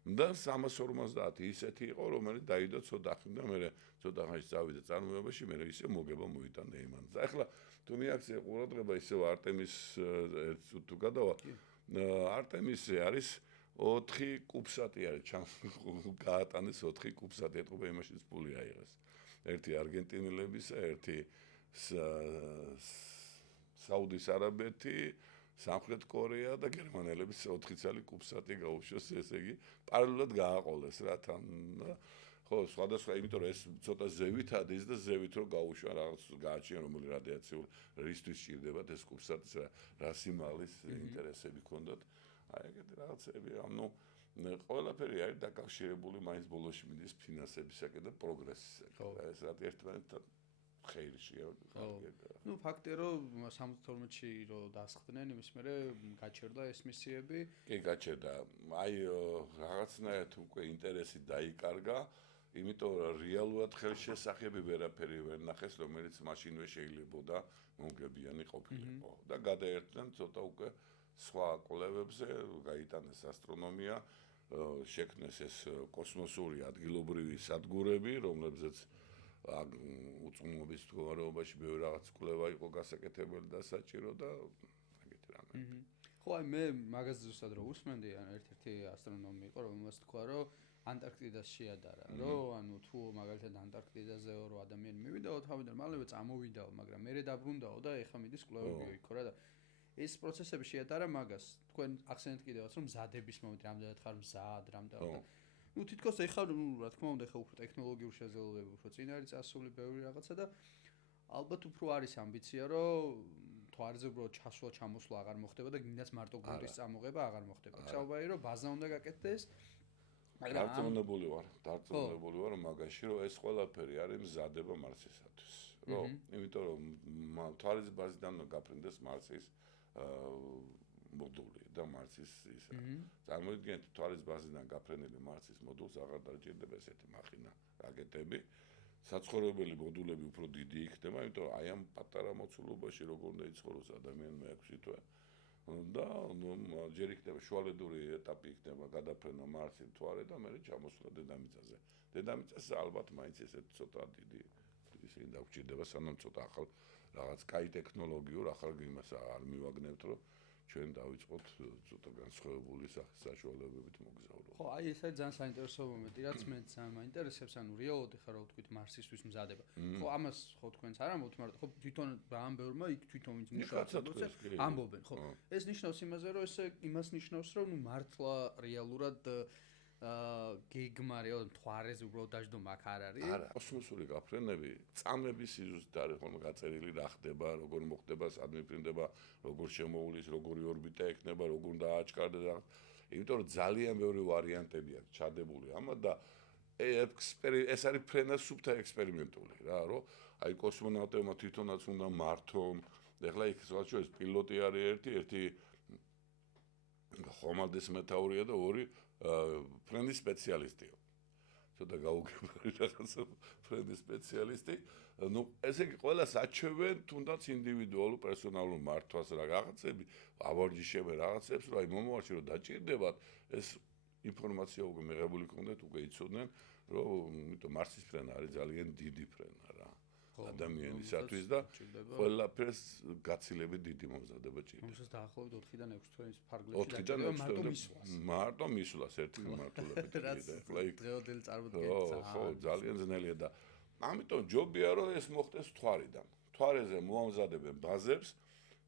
და 350 ისეთი იყო, რომელიც დაიდო ცოტა ხნით და მე ცოტა ხანში წავიდა წარმოებაში, მე ისე მოგება მოიტანე იმანს. ახლა თუ მიაქცია ყურადღება ისევ არტემის თუ გადავა, არტემისი არის 4 კუბსატი არის, გაატანეს 4 კუბსატი, ეთყობა იმაშიც ფული აიღეს. ერთი არგენტინელებისა, ერთი საუდის არაბეთი, სამხრეთ კორეა და გერმანელების 4 წელი კუბსატი გაუშვეს, ესე იგი, პარალელურად გააყოლეს რა თან. ხო, ხო, სხვადასხვა, იმიტომ რომ ეს ცოტა ზევით ადის და ზევით რო გაუშვა რაღაც გააჩნია რომელი რადიაციულ რისთვის სჭირდებათ ეს კურსად რა სიმაღლის ინტერესები ქონდათ. აი ეგეთი რაღაცები, ანუ ყველაფერი არის დაკავშირებული მაინც ბოლოში მიდის ფინანსებისაკენ და პროგრესისაკენ. ეს რა ერთმანეთთან ხეირშია. ნუ ფაქტია რომ 72-ში რო დასხდნენ, იმის მერე გაჩერდა ეს მისიები. კი, გაჩერდა. აი რაღაცნაირად უკვე ინტერესი დაიკარგა, იმიტომ რომ რეალურად ხელშესახები ვერაფერი ვერ ნახეს, რომელიც მაშინვე შეიძლებოდა მომგებიანი ყოფილიყო. და გადაერთდნენ ცოტა უკვე სხვა კვლევებზე, გაიტანეს ასტრონომია, შექმნეს ეს კოსმოსური ადგილობრივი სადგურები, რომლებზეც უწყლობის მდგომარეობაში ბევრი რაღაც კვლევა იყო გასაკეთებელი და საჭირო და ეგეთი რამე. ხო, აი მე მაგაზე ზუსტად რო უსმენდი, ან ერთ-ერთი ასტრონომი იყო, რომელმაც თქვა, რომ ანტარქტიდას შეადარა, რომ ანუ თუ მაგალითად ანტარქტიდაზეო რო ადამიანი მივიდაო, თავიდან მალევე წამოვიდაო, მაგრამ მერე დაბრუნდაო და ეხლა მიდის კვლევებიო იქ რა და ეს პროცესები შეადარა მაგას. თქვენ ახსენეთ კიდევაც რომ მზადების მომენტი რამდენად ხარ მზად, რამდენად ნუ თითქოს ეხლა რა თქმა უნდა ეხლა უფრო ტექნოლოგიურ შესაძლებლობები უფრო წინ არის წასული ბევრი რაღაცა და ალბათ უფრო არის ამბიცია რომ თვარეზე უბრალოდ ჩასვლა ჩამოსვლა აღარ მოხდება და გინდას მარტო გუნდის წამოღება აღარ მოხდება. საუბარი რომ ბაზა უნდა გაკეთდეს. მაგრამ დარწმუნებული ვარ მაგაში რომ ეს ყველაფერი არის მზადება მარსისათვის. რომ იმიტომ რომ თვარეზე ბაზიდან გაფრინდეს მარსის მოდული და მარსის ისა. წარმოიდგინეთ თვარის ბაზიდან გაფრენილი მარსის მოდულს აღარ დაჭირდება ესეთი მახინა რაკეტები. საცხოვრებელი მოდულები უფრო დიდი იქნება, იმიტომ რომ აი ამ პატარა მოცულობაში როგორ უნდა იცხოვროს ადამიანმა 6 თვე. და ჯერ იქნება შუალედური ეტაპი იქნება გადაფრენა მარსის თვარე და მერე ჩამოსვლა დედამიწაზე. დედამიწაზე ალბათ მაინც ესეთ ცოტა დიდი ისინი დაგვჭირდება, სანამ ცოტა ახალ რაღაც კაი ტექნოლოგიურ ახალ იმას არ მივაგნებთ, რომ ჩვენ დავიწყოთ ცოტა განსხვავებული საშუალებებით მოგზაურობა. ხო, აი ეს არის ძალიან საინტერესო მომენტი, რაც მეც მაინტერესებს, ანუ რეალურად ხარ რა ვთქვით მარსისთვის მზადება. ხო, ამას ხო თქვენც არ ამბობთ, მაგრამ ხო თვითონ ძალიან ბევრმა იქ თვითონ ვინც ნიშნავს ამბობენ, ხო. ეს ნიშნავს იმაზე, რომ ეს იმას ნიშნავს, რომ ნუ მართლა რეალურად გეგმა რეალურად თვარეზე უბრალოდ დაждო მაგ არ არის. არა, კოსმოსური გაფრენები წამების სიზუსტე არის ხოლმე გაწერილი რა ხდება, როგორ მოხდება, სად მიფრინდება, როგორ შემოულის, როგორი ორბიტა ექნება, როგორ დააჩქარდა და იმიტომ რომ ძალიან ბევრი ვარიანტები აქვს ჩადებული ამա და ეს არის ფრენა სუფთა ექსპერიმენტული რა, რომ აი კოსმონავტებმა თვითონაც უნდა მართონ. ეხლა იქ სხვათა პილოტი არის ერთი ხომალდის მეთაურია და ორი ფრენის სპეციალისტია. ცოტა გაუგებარი რაღაცა ფრენის სპეციალისტი. ნუ ესე იგი ყველას აჩვევენ თუნდაც ინდივიდუალურ პერსონალურ მართვას რა რაღაცები, ავარჯიშებენ რაღაცებს, რომ აი მომავალში რომ დაჭირდებათ, ეს ინფორმაცია უკვე მიღებული ქონდეთ, უკვე იცოდნენ, რომ იმიტომ მარსის ფრენა არის ძალიან დიდი ფრენა რა. ადამიანისათვის და ყველაფერს გაცილებით დიდი მომზადება ჭირდება. რომელსაც დაახლოებით 4-დან 6 თვეის ფარგლებში მარტო მისვლას ერთი მიმართულებით კიდე. ეხლა იქ ძეოდელი წარმოდგენილი. ხო, ძალიან ძნელია და ამიტომ ჯობია რომ ეს მოხდეს თვარიდან. თვარეზე მოამზადებენ ბაზებს,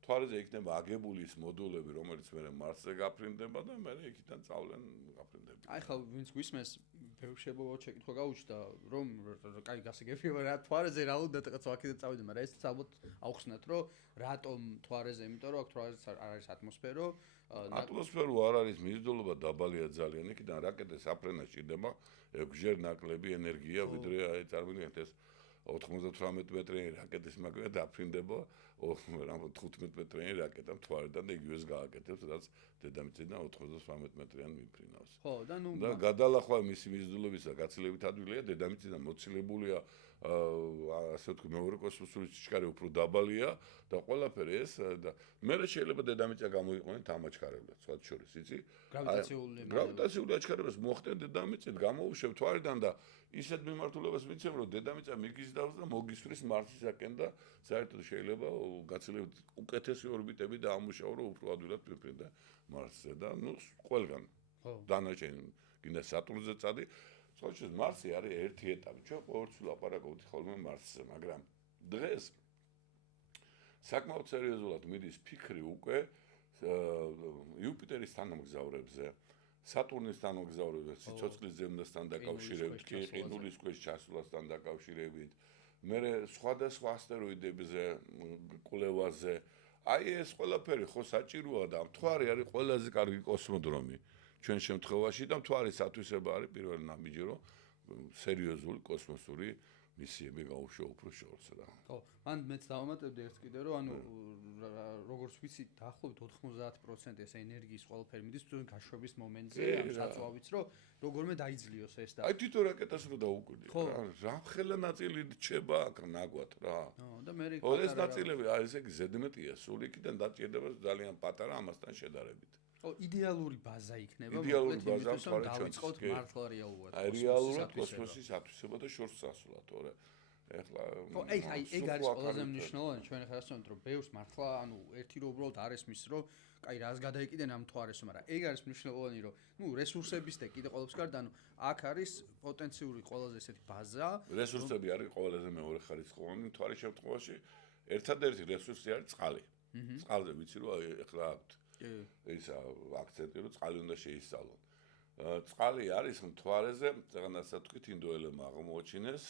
თვარეზე იქნება აგებული ის მოდულები, რომელიც მერე მარსზე გაფრინდება და მერე იქიდან წავლენ გაფრინდება. აი ხა ვინც გვისმენს ბევრ შემოვა შეკითხვა გაუჩნდა რომ კაი გასაგებია რა თვარეზე რა უნდა რაღაც აქედან წავიდე, მაგრამ ეს ალბათ აუხსნათ რომ რატომ თვარეზე, იმიტომ რომ აქ თვარეზე არ არის ატმოსფერო. ატმოსფერო არ არის, მიზიდულობა დაბალია ძალიან, იქიდან რაკეტის აფრენა სჭირდება 6-ჯერ ნაკლები ენერგია, ვიდრე აი წარმოიდგინეთ ეს 98 მეტრიანი რაკეტის მაგალითად დაფრინდება 15 მეტრიანი რაკეტა თვარიდან და იგივეს გააკეთებს, რაც დედამიწიდან 98 მეტრიან მიფრინავს. ხო, და ნუ და გადალახვა მისი მიზიდულობისა გაცილებით ადვილია, დედამიწიდან მოცილებულია ასე ვთქვი, მეორე კოსმოსური სიჩქარე უფრო დაბალია და ყველაფერი ეს და მერე შეიძლება დედამიწა გამოიყვნენ თამაჩქარებლად, სხვა შორის, იცი? გრავიტაციული აჩქარებას მოხდენ დედამიწით, გამოუშვებ თვარიდან და ისეთ მიმართულებას მიცემ, რომ დედამიწა მიგიზდავს და მოგისვრის მარსისაკენ და საერთოდ შეიძლება გაცილებით უკეთესი ორბიტები და ამუშავო, უფრო ადვილად მიფრინდა მარსზე და ნუ ყველგან. დანარჩენი გინდა სატურნზე წადი. სწორედ მარსი არის ერთი ეტაპი. ჩვენ ყოველთვის ლაპარაკობთ ხოლმე მარსზე, მაგრამ დღეს საკმაოდ სერიოზულად მიდის ფიქრი უკვე იუპიტერის თანამგზავრებზე, სატურნისთან მოგზაურობთ, სიცოცხლის ზემნასთან დაკავშირებით, კი ყინულის ქვეშ ჩასვლასთან დაკავშირებით, მე სხვადასხვა ასტეროიდებზე კვლევაზე. აი ეს ყველაფერი ხო საჭიროა და მთვარე არის ყველაზე კარგი კოსმოდრომი ჩვენ შემთხვევაში და მთვარის ათვისება არის პირველი ნაბიჯი, რომ სერიოზული კოსმოსური მისიები გაუშვა უფრო შორს რა. ხო, მან მეც დავამატებდი ერთ კიდე რომ ანუ როგორც ვიცი დაახლოებით 90% ეს ენერგიის ყველაფერი მიდის თუნდაც გაშვების მომენტზე ამ საწვავიც რომ როგორმე დაიძლიოს ეს და აი თვითონ რაკეტას რო დაუკვირდი რა ხელა ნაწილი რჩება აქ ნაგვად რა. და მე ეს ნაწილები აი ესე იგი ზედმეტია სულ იქიდან დაჭირდება ძალიან პატარა ამასთან შედარებით. იდეალური ბაზა იქნება მოკლედ იმისთვის რომ დავიწყოთ მართლა რეალურად აი რეალურად კოსმოსის ათვისება და შორს წასვლა თორე ეხლა აი ეგ არის ყველაზე მნიშვნელოვანი ჩვენ ახლა ასწავლეთ რომ ბევრს მართლა ანუ ერთი რო უბრალოდ არ ესმის რომ აი რას გადაიკიდენ ამ თვარეს მაგრამ ეგ არის მნიშვნელოვანი რომ ნუ რესურსების და კიდე ყოველთვის გარდა ანუ აქ არის პოტენციური ყველაზე ესეთი ბაზა რესურსები არის ყველაზე მეორე ხარისხოვანი თვარის შემთხვევაში ერთადერთი რესურსი არის წყალი წყალზე ვიცი რომ ეხლა ეს აქცენტი რომ წყალი უნდა შეისწავლონ წყალი არის მთვარეზე რაღაცა თქვით ინდოელებმა აღმოაჩინეს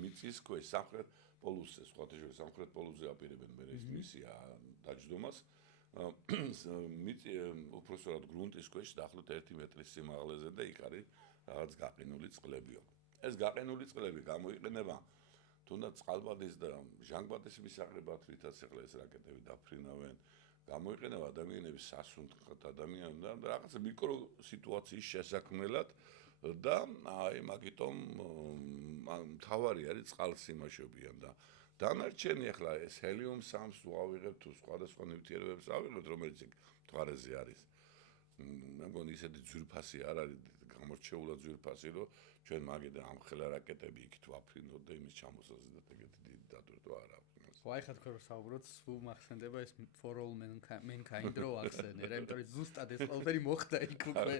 მიწის ქვეშ სამხრეთ პოლუსზე სხვათა სამხრეთ პოლუსზე აპირებენ მე ეს მისია დაჯდომას უпроსორად გრუნტის ქვეშ დაახლოებით 1 მეტრის სიმაღლეზე და იქ არის რაღაც გაყინული წყლებიო ეს გაყინული წყლები გამოიყენება თუნდაც წყალბადის და ჟანგბადის მისაღებად რითაც ახლა ეს რაკეტები დაფრინავენ გამოიყენება ადამიანების სასუნთქად ადამიანებთან და რაღაცა მიკრო სიტუაციის შესაქმნელად და აი მაგიტომ მთავარი არის წყალსიმაშობიან და დანარჩენი ახლა ეს ჰელიუმ-3-ს ვავიღებთ თუ სხვადასხვა ნივთიერებებს ავიღებთ რომელიც მთვარეზე არის მე მგონი ისეთი ძვირფასი არ არის გამორჩეულად ძვირფასი რომ ჩვენ მაგიდან ამ ხელა რაკეტები იქით ვაფრინოთ და იმის ჩამოსაზიდოთ ეგეთი დიდი დადვერდვა არ აქვს ვაი ხა თქვენ რომ საუბრობთ სულ მახსენდება ეს for all mankind რო ახსენე რა იმიტომ რომ ზუსტად ეს ყველაფერი მოხდა იქ უკვე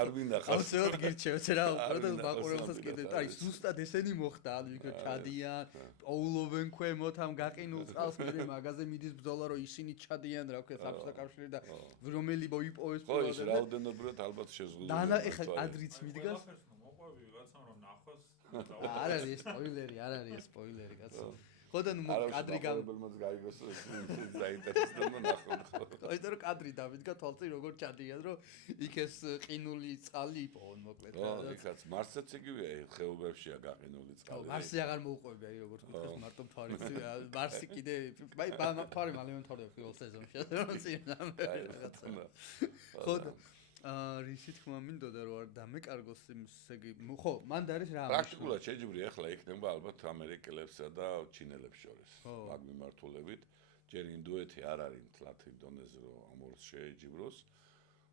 არ მინდა ხარ ავსეოდ გირჩევთ რა უფრო და მაყურებელსაც კიდე აი ზუსტად ესენი მოხდა ანუ იქ ჩადიან პოულობენ ქვემოთ ამ გაყინულ წყალს მე მაგაზე მიდის ბრძოლა რომ ისინი ჩადიან რა ქვია საბჭოთა კავშირი და რომელი მოიპოვეს ხო ის რაოდენობრივად ალბათ შეზღუდული და ეხა კადრიც მიდგას მოყვები ვიღაცამ რომ ნახოს არ არის სპოილერი არ არის სპოილერი კაცო ხო და ნუ კადრი გამბელმაც გაიგოს დაინტერესდება ნახონ ხო იმიტომ რომ კადრი დავიდგა თვალწინ როგორ ჩადიან რომ იქ ეს ყინული წყალი იპოვონ მოკლედ რა იქაც მარსიც იგივეა ხეობებშია გაყინული წყალი მარსი აღარ მოუყვები აი როგორ თქვით მარტო ფარიც მარსი კიდე აი ფარი მალე მომთავრდება პირველ სეზონში ხო რისი თქმა მინდოდა რომ არ დამეკარგოს ისე ხო მანდ არის რა პრაქტიკულად შეჯიბრი ახლა იქნება ალბათ ამერიკელებსა და ჩინელებს შორის მაგ მიმართულებით ჯერ ინდოეთი არ არის თლათი დონეზე რომ ამ ორს შეეჯიბროს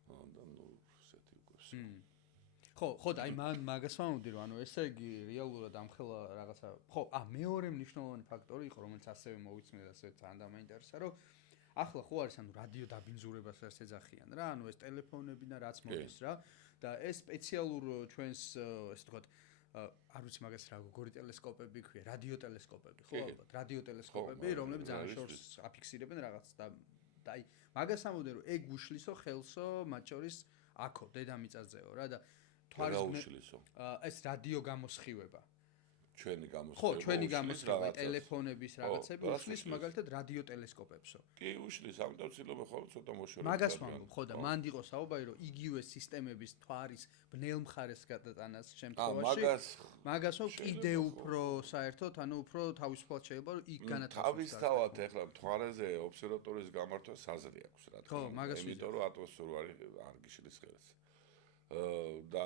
და ნუ ესეთი უკვე ხო და აი მაგას ვამბობდი რომ ანუ ესე იგი რეალურად ამხელა რაღაცა ხო მეორე მნიშვნელოვანი ფაქტორი იყო რომელიც ასევე მოვიცნე და ასე ძალიან დამაინტერესა რომ ახლა ხო არის ანუ რადიო დაბინძურებას რაც ეძახიან რა ანუ ეს ტელეფონები და რაც მოდის რა და ეს სპეციალურ ჩვენს ესე ვთქვათ არ ვიცი მაგას რა გორი ტელესკოპები ქვია რადიო ტელესკოპები ხო ალბათ რადიო ტელესკოპები რომლებიც ძალიან შორს აფიქსირებენ რაღაც და აი მაგას ამბობდნენ რომ ეგ უშლისო ხელსო მათ შორის აქო დედამიწაზეო რა და თვარის ეს რადიო გამოსხივება ჩვენი გამოსხივება ხო ჩვენი გამოსხივება ტელეფონების რაღაცები უშლის მაგალითად რადიო ტელესკოპებსო კი უშლის ამიტომ ცდილობენ ხოლმე ცოტა მოშორება მაგას ვამბობ ხო და მანდ იყო საუბარი რომ იგივე სისტემების თვარის ბნელ მხარეს გადატანას შემთხვევაში მაგას კიდე უფრო საერთოდ ანუ უფრო თავისუფლად შეიძლება რომ იქ განათავსოს თავისთავად ეხლა თვარეზე ობსერვატორიის გამართვა საზრი აქვს რა თქმა უნდა იმიტომ რომ ატმოსფეროარი არ გიშლის ხელს და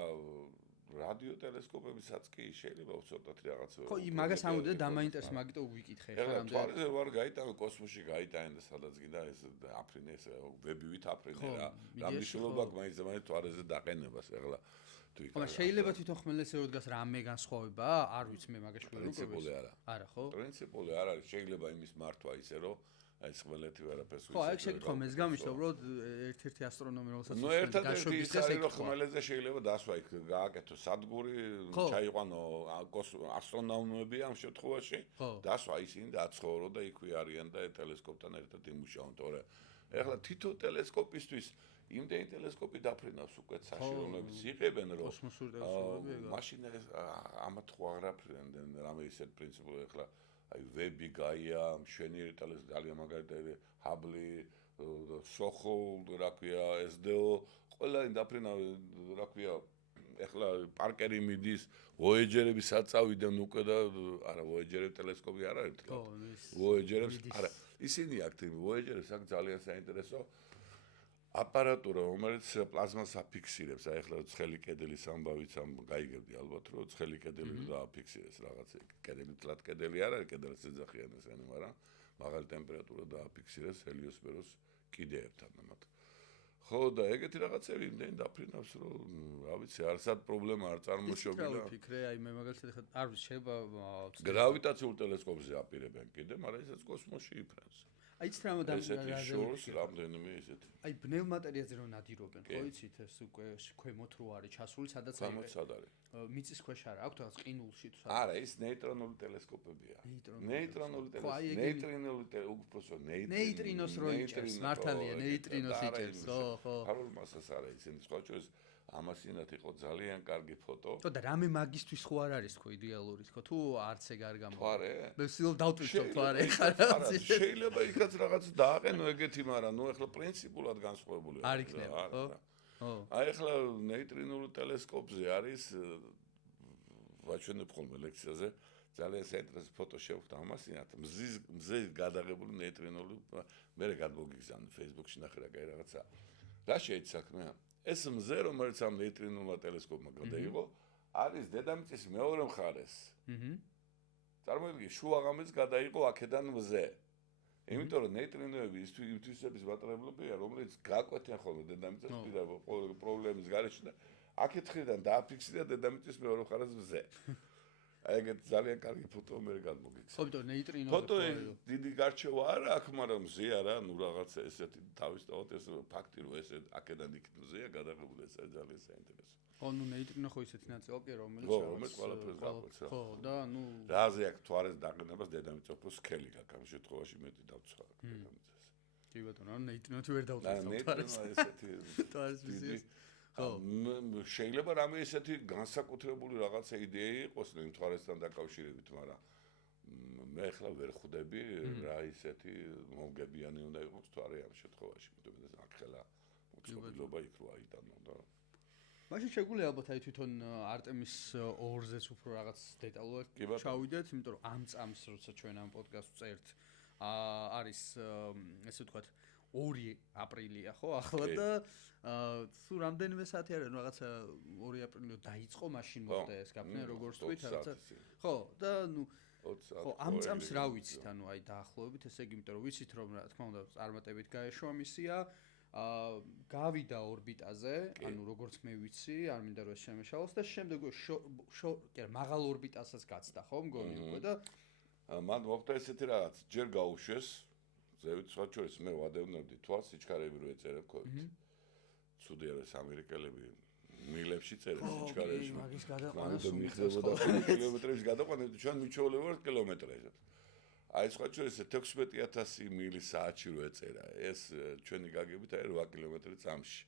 რადიო ტელესკოპებისაც კი შეიძლება უცოტად რაღაცა ხო მაგას ამოდე დამაინტერესა მაგიტო ვიკითხე ხა რამდენი თვარეზე ვარ გაიტანე კოსმოსში გაიტანე და სადაც კიდე ეს აფრინე ეს ვებივით აფრინე რა მნიშვნელობა მაინც თვარეზე დაყენებას ეხლა თუ იქ შეიძლება თვითონ ხმელეთზე დგას რამე განსხვავება არ ვიცი მე მაგას შევერუკები პრინციპული არა ხო პრინციპული არ არის შეიძლება იმის მართვა ისე რომ აი ხმელეთი ვერაფერს ხო აი შეკითხვა მე გამიშთა უბრალოდ ერთ-ერთი ასტრონომი რომელსაც ნუ ერთადერთი ის არის რომ ხმელეთზე შეიძლება დასვა იქ გააკეთო სადგური ჩაიყვანო ასტრონომები ამ შემთხვევაში დასვა ისინი დაცხოვრო და იქვე არიან და ტელესკოპთან ერთად იმუშაონ თორე ეხლა თითო ტელესკოპისთვის იმდენი ტელესკოპი დაფრინავს უკვე საშინელებიც იღებენ რომ კოსმოსური ტელესკოპები მაშინ ამათ ხო არაფრენ რამე ისეთ პრინციპული ახლა აი ვები გაია მშვენიერი ტელესკოპი ძალიან მაგარი ჰაბლი სოხო რა ქვია SDO ყველა დაფრინავ რა ქვია ახლა პარკერი მიდის ვოეჯერები საწავიდან უკვე და არა ვოეჯერები ტელესკოპი არ არის თქო ვოეჯერებს არა ისინი აქტივი ვოეჯერებს აქ ძალიან საინტერესო აპარატურა რომელიც პლაზმას აფიქსირებს აი ახლა ცხელი კედელის ამბავიც ამ გაიგებდი ალბათ რომ ცხელი კედელი დააფიქსირებს რაღაც კედელი თლად კედელი არ არის კედელს ეძახიან ესენი მაგრამ მაღალი ტემპერატურა დააფიქსირებს ჰელიოსფეროს კიდეებთან ამათ ხო და ეგეთი რაღაცები იმდენი დაფრინავს რომ რა ვიცი არცად პრობლემა არ წარმოშობილა ვფიქრე აი მე მაგალითად ხა არ ვიცი შეიძლება გრავიტაციულ ტელესკოპზე აპირებენ კიდე მაგრამ ესეც კოსმოსში იფრენს აი ის შორს რამდენიმე ისეთი აი ბნელ მატერიაზე რომ ნადირობენ ხო იცით ეს უკვე ქვემოთ რო არის ჩასული სადაც აი სად არის მიწის ქვეშ არა აქვს რაღაც ყინულში თუ არა ის ნეიტრონული ტელესკოპებია ნეიტრონული ტელესკოპი უბრალოდ ნეიტრინოს რო იჭერს მართალია ნეიტრინოს იჭერს ხო არულ მასას არა ისინი სხვა ჩვენს ამასინათ იყო ძალიან კარგი ფოტო. ხო და რამე მაგისტვის ხო არ არის თქო идеალური თქო თუ არც ეგ არ გამოვა. თუ არა? მე ვსილობ დავტვირთო თუ არა ხარ. შეიძლება იქაც რაღაც დააყენო ეგეთი, მაგრამ ნუ ახლა პრინციპულად განსხვავებული არ იქნება, ხო? ხო. აი ახლა ნეიტრინული ტელესკოპზე არის ვაჩვენებ ხოლმე ლექციაზე ძალიან საინტერესო ფოტო შევხვდა ამასინათ მზე გადაღებული ნეიტრინული მე გადმოგიგზავნე Facebook-ში ნახე რა კაი რაღაცა. რა შეიცაქმე? ეს მზე რომელიც ამ ნეიტრინულმა ტელესკოპმა გადაიღო არის დედამიწის მეორე მხარეს. წარმოიდგინე შუაღამეს გადაიღო აქედან მზე. იმიტომ რომ ნეიტრინოები ისთვის ვატრებლებია რომელიც გაკვეთენ ხოლმე დედამიწას პირა პრობლემის გარეშე და აქეთ ხრიდან დააფიქსირა დედამიწის მეორე მხარეს მზე. აი ეგეთ ძალიან კარგი ფოტო მე გადმოგიქცე. ხო ბიტო ნეიტრინო ფოტო დიდი გარჩევა არა აქ მაგრამ მზე არა ნუ რაღაცა ესეთი თავისთავად ეს ფაქტი რომ ეს აქედან იქით მზეა გადაღებული ეს ძალიან საინტერესო. ხო ნუ ნეიტრინო ხო ისეთი ნაწილაკია რომელიც ყველაფერს გაკვეთს. ხო და ნუ რაზე აქ თვარეს დაყენებას დედამიწა უფრო სქელი გაქვს ამ შემთხვევაში მეტი დავცხარა დედამიწას. კი ბატონო ნეიტრინო თუ ვერ დავწერთ თვარეს ესეთი თვარეს მზეს ხო შეიძლება რამე ესეთი განსაკუთრებული რაღაცა იდეა იყოს მთვარესთან დაკავშირებით, მაგრამ მე ახლა ვერ ხვდები რა ისეთი მომგებიანი უნდა იყოს მთვარე ამ შემთხვევაში, იმიტომ რომ აქ ხელა მოწყობილობა იქ რო აიტანო და მაშინ შეგვიძლია ალბათ აი თვითონ არტემის 2-ზეც უფრო რაღაც დეტალურად ჩავიდეთ, იმიტომ რომ ამ წამს როცა ჩვენ ამ პოდკასტს წერთ არის ესე ვთქვათ 2 აპრილია ხო ახლა და თუ რამდენიმე საათი არის რაღაცა 2 აპრილიო დაიწყო მაშინ მოხდა ეს გაფრენა როგორც თქვით რაღაცა ხო და ნუ ხო ამ წამს რა ვიცით ანუ აი დაახლოებით ესე იგი იმიტომ რომ ვიცით რომ რა თქმა უნდა წარმატებით გაეშვა მისია გავიდა ორბიტაზე ანუ როგორც მე ვიცი არ მინდა რომ შემეშალოს და შემდეგ კი მაღალ ორბიტასაც გაცდა ხო მგონი უკვე და მან მოხდა ესეთი რაღაც ჯერ გაუშვეს ზევით სხვა შორის მე ვადევნებდი თვალს სიჩქარეები რო ეწერა COVID. ცუდი არის ამერიკელები მილებში წერენ სიჩქარეებში. მაგის გადაყვანა მიხდებოდა კილომეტრების გადაყვანა ჩვენ მიჩვეულები ვართ კილომეტრებზე. აი სხვა შორის 16000 მილი საათში რო ეწერა ეს ჩვენი გაგებით აი 8 კილომეტრი წამში.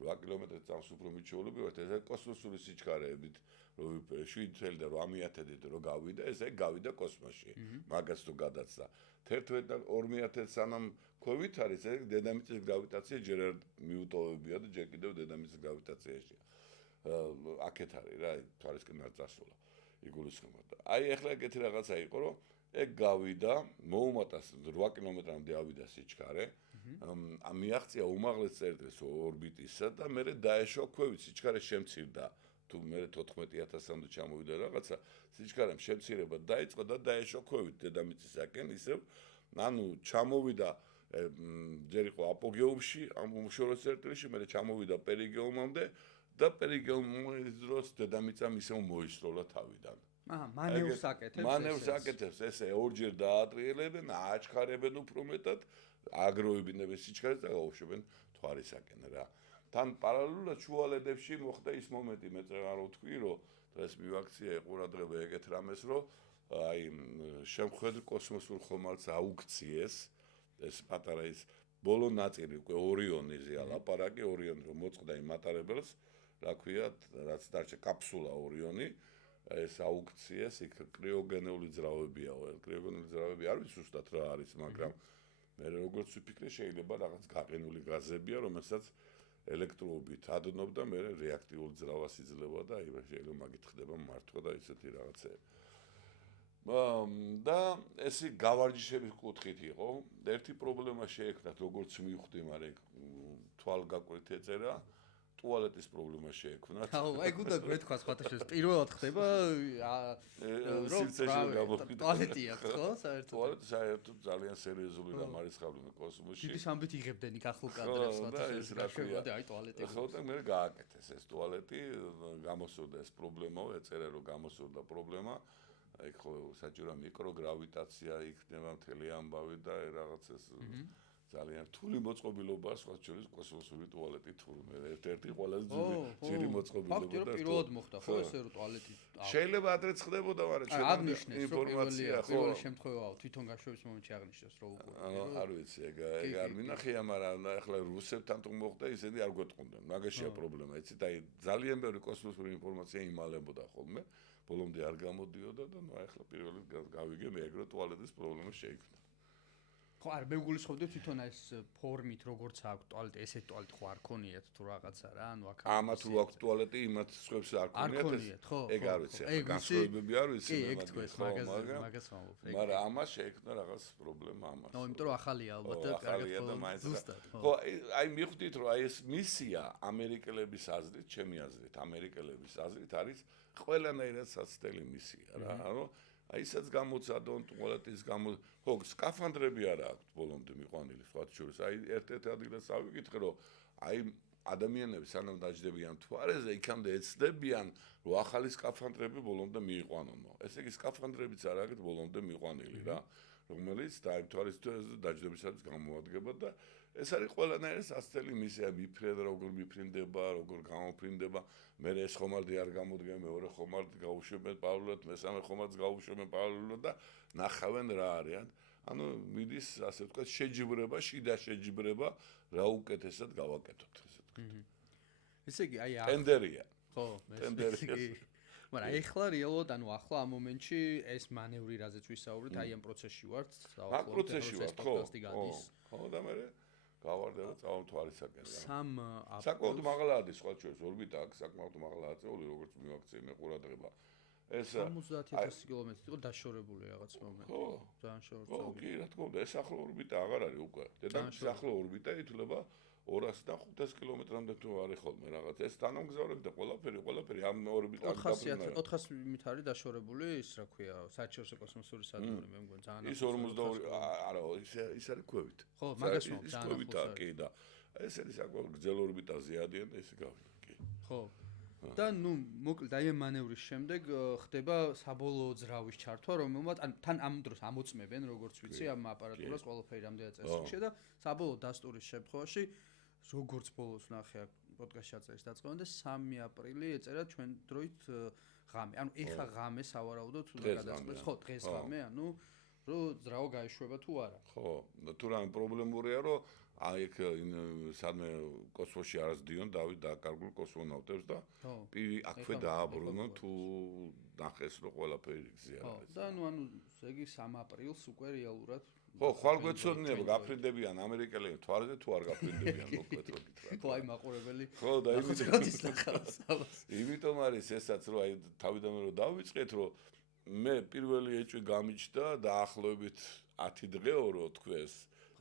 8 კილომეტრი წამს უფრო მიჩვეულები ვართ ეს კოსმოსური სიჩქარეებით რო 7 და 8000-ით რო გავიდა ეს აი გავიდა კოსმოსში. მაგას თუ გადაცდა 11 და 2000 სანამ COVID არის ეს დედამიწის გრავიტაცია ჯერ არ მიუტოვებია და ჯერ კიდევ დედამიწის გრავიტაციაში. აქეთ არის რა თვალისკენ არ წასულა იგულისხმება. აი ახლა ეგეთი რაღაცა იყო რომ ეგ გავიდა მოუმატა 8 კილომეტრამდე ავიდა სიჩქარე. მიაღწია უმაღლეს წერტილს ორბიტისა და მე დაეშვა ქვევით სიჩქარე შემცირდა. თუ მე 14000-მდე ჩამოვიდა რაღაცა სიჩქარემ შემცირება დაიწყო და დაეშვა ქვევით დედამიწისაკენ ისევ ანუ ჩამოვიდა ჯერ იყო აპოგეუმში ამ უშუალო წერტილში მე ჩამოვიდა პერიგეუმამდე და პერიგეუმის დროს დედამიწამ ისევ მოისროლა თავიდან მანევრს აკეთებს ესე ორჯერ დაატრიელებენ აჩქარებენ უფრო მეტად აგროვებინებენ სიჩქარეს და გაუშვებენ თვარისაკენ რა თან პარალელურად შუალედებში მოხდა ის მომენტი მე წეღარ ვთქვი რომ დღეს მივაქცია ყურადღება ეგეთ რამეს რომ აი შემხედრ კოსმოსურ ხომალდს აუქციეს ეს პატარა ის ბოლო ნაწილი უკვე ორიონიზე ალაპარაკი, ორიონი რომ მოწყდა იმ მატარებელს, რა ქვია, რაც დარჩა კაფსულა ორიონი, ეს აუქციეს, იქ კრიოგენული ძრავებია, კრიოგენული ძრავები არ ვიცი ზუსტად რა არის, მაგრამ მე როგორც ვიფიქრე, შეიძლება რაღაც გაყინული გაზებია, რომელსაც ელექტროობით ადნობ და მე რეაქტიულ ძრავას იძლევა და აი შეიძლება მაგით ხდება მართვა და ისეთი რაღაცეები. და ესე გავარჯიშების კუთხით იყო. ერთი პრობლემა შეექმნათ, როგორც მივხვდი, მაგრამ თვალგაკვეთ ეწერა, ტუალეტის პრობლემა შეექმნათ. აი გუნდა გვეთქვა სხვათაშორის პირველად ხდება რომ ტუალეტი აქვს, ხო, საერთოდ. ტუალეტი საერთოდ ძალიან სერიოზული რამ არის ხალხი კოსმოსში. დიდი სამბით იღებდნენ იქ ახლო კადრებს სხვათაშორის გაშვებოდა აი ტუალეტი. ხო და მე გააკეთეს ეს ტუალეტი, გამოსურდა ეს პრობლემა, ეწერა რომ გამოსურდა პრობლემა. აი ხო საჭირო მიკროგრავიტაცია იქნება მთელი ამბავი და რაღაც ეს ძალიან რთული მოწყობილობაა სხვა შორის კოსმოსური ტუალეტი თურმე ერთ-ერთი ყველაზე ძირი მოწყობილობა და პირველად მოხდა ხო ესე რომ ტუალეტი შეიძლება ადრეც ხდებოდა მაგრამ ჩვენ ინფორმაცია ხო პირველი შემთხვევაა თვითონ გაშვების მომენტში აღნიშნოს რომ უკვე არ ვიცი ეგ არ მინახია მაგრამ ახლა რუსებთან თუ მოხდა ისინი არ გვეტყობდნენ მაგაშია პრობლემა იცით აი ძალიან ბევრი კოსმოსური ინფორმაცია იმალებოდა ხოლმე ბოლომდე არ გამოდიოდა და ნუ ახლა პირველი გავიგე მე ეგ რომ ტუალეტის პრობლემა შეიქმნა ხო არ მეგულისხმობდი თვითონ ეს ფორმით როგორც აქვს ტუალეტი ესე ტუალეტი ხო არ ქონიათ თუ რაღაცა რა ანუ აქ ამათ რო აქვს ტუალეტი იმათ სხვებს არ ქონიათ ეგ არ ვიცი ახლა განსხვავებები არ ვიცი კი ეგ თქვენ მაგას ვამბობ მაგრამ ამას შეექმნა რაღაც პრობლემა ამას ნუ იმიტომ რომ ახალია ალბათ და კარგად ზუსტად ხო აი მიხვდით რომ აი ეს მისია ამერიკელების აზრით ჩემი აზრით ამერიკელების აზრით არის ყველანაირად საცდელი მისია რა ანუ აი ისაც გამოცადონ ტუალეტის გამო ხო სკაფანდრები არ აქვს ბოლომდე მიყვანილი სხვა შორის აი ერთ-ერთ ადგილას ავიკითხე რომ აი ადამიანები სანამ დაждდებიან თვარეზე იქამდე ეცდებიან რომ ახალი სკაფანდრები ბოლომდე მიიყვანონო ესე იგი სკაფანდრებიც არ აქვს ბოლომდე მიყვანილი რა რომელიც დაითვალისწინოს დაждდებისას გამოადგება და ეს არის ყველანაირი სასწელი მისია მიფრენ როგორ მიფრინდება როგორ გამოფრინდება მე ეს ხომალდი არ გამოდგენ მეორე ხომალდი გაუშვებენ პავლურად მესამე ხომალდს გაუშვებენ პავლურად და ნახავენ რა არიან ანუ მიდის ასე ვთქვათ შეჯიბრება შიდა შეჯიბრება რა უკეთესად გავაკეთოთ ესე ვთქვათ ესე იგი აი ტენდერია ხო ტენდერია მაგრამ ეხლა რეალურად ანუ ახლა ამ მომენტში ეს მანევრი რაზეც ვისაუბრეთ აი ამ პროცესში ვართ ამ პროცესში ვართ ხო და მე გავარდა და წავთვალისაკენ რა. სამ აპრილს. საკმაოდ მაღლაა სხვა შორის ორბიტა აქვს საკმაოდ მაღლაა წეული როგორც მივაქცევი მე ყურადღება. ეს 70000 კილომეტრი იყო დაშორებული რაღაც მომენტი. ხო. ძალიან შორს. ხო, კი, რა თქმა უნდა, ეს ახლო ორბიტა აღარ არის უკვე. დედამიწის ახლო ორბიტა ითვლება 200 და 500 კილომეტრამდე თუ არის ხოლმე რაღაც. ეს თანამგზავრები და ყველაფერი ამ ორბიტაზე დაბრუნდა. 400 მით არის დაშორებული ის რა ქვია, საერთაშორისო კოსმოსური სადგური მე მგონი ძალიან ის 52 არა, ის არის ქვევით. ხო, მაგას ვამბობ, ძალიან ქვევითა კი და ეს არის საკმაოდ გრძელ ორბიტაზე ადიან და ესე გავიდა, კი. ხო. და ნუ მოკლედ აი ამ მანევრის შემდეგ ხდება საბოლოო ძრავის ჩართვა, რომელმაც თან ამ დროს ამოწმებენ როგორც ვიცი ამ აპარატურას ყველაფერი რამდენად წესრიგია და საბოლოო დასტურის შემთხვევაში როგორც ბოლოს ნახე აქ პოდკასტში აწერეს დაწყება და 3 აპრილი ეწერა ჩვენ დროით ღამე. ანუ ეხა ღამე სავარაუდოდ უნდა გადაწყდეს. ხო, დღეს ღამე, ანუ რომ ძრავა გაეშვება თუ არა. ხო, თუ რამე პრობლემურია, რომ აი ეგ სადმე კოსმოსში არასდიონ დავით დაკარგულ კოსმონავტებს და პირი აქვე დააბრუნონ თუ ნახეს რომ ყველაფერი გზია არის. და ანუ ესე იგი 3 აპრილს უკვე რეალურად ხო, ხვალ გვეცოდნენ რომ გაფრინდებიან ამერიკელები თვარეზე თუ არ გაფრინდებიან მოკლედ რო გითხრათ. ხო, აი მაყურებელი. ხო, და იმიტომ არის ესაც რომ აი თავიდანვე რომ დავიწყეთ რომ მე პირველი ეჭვი გამიჩნდა დაახლოებით 10 დღეო რო თქვეს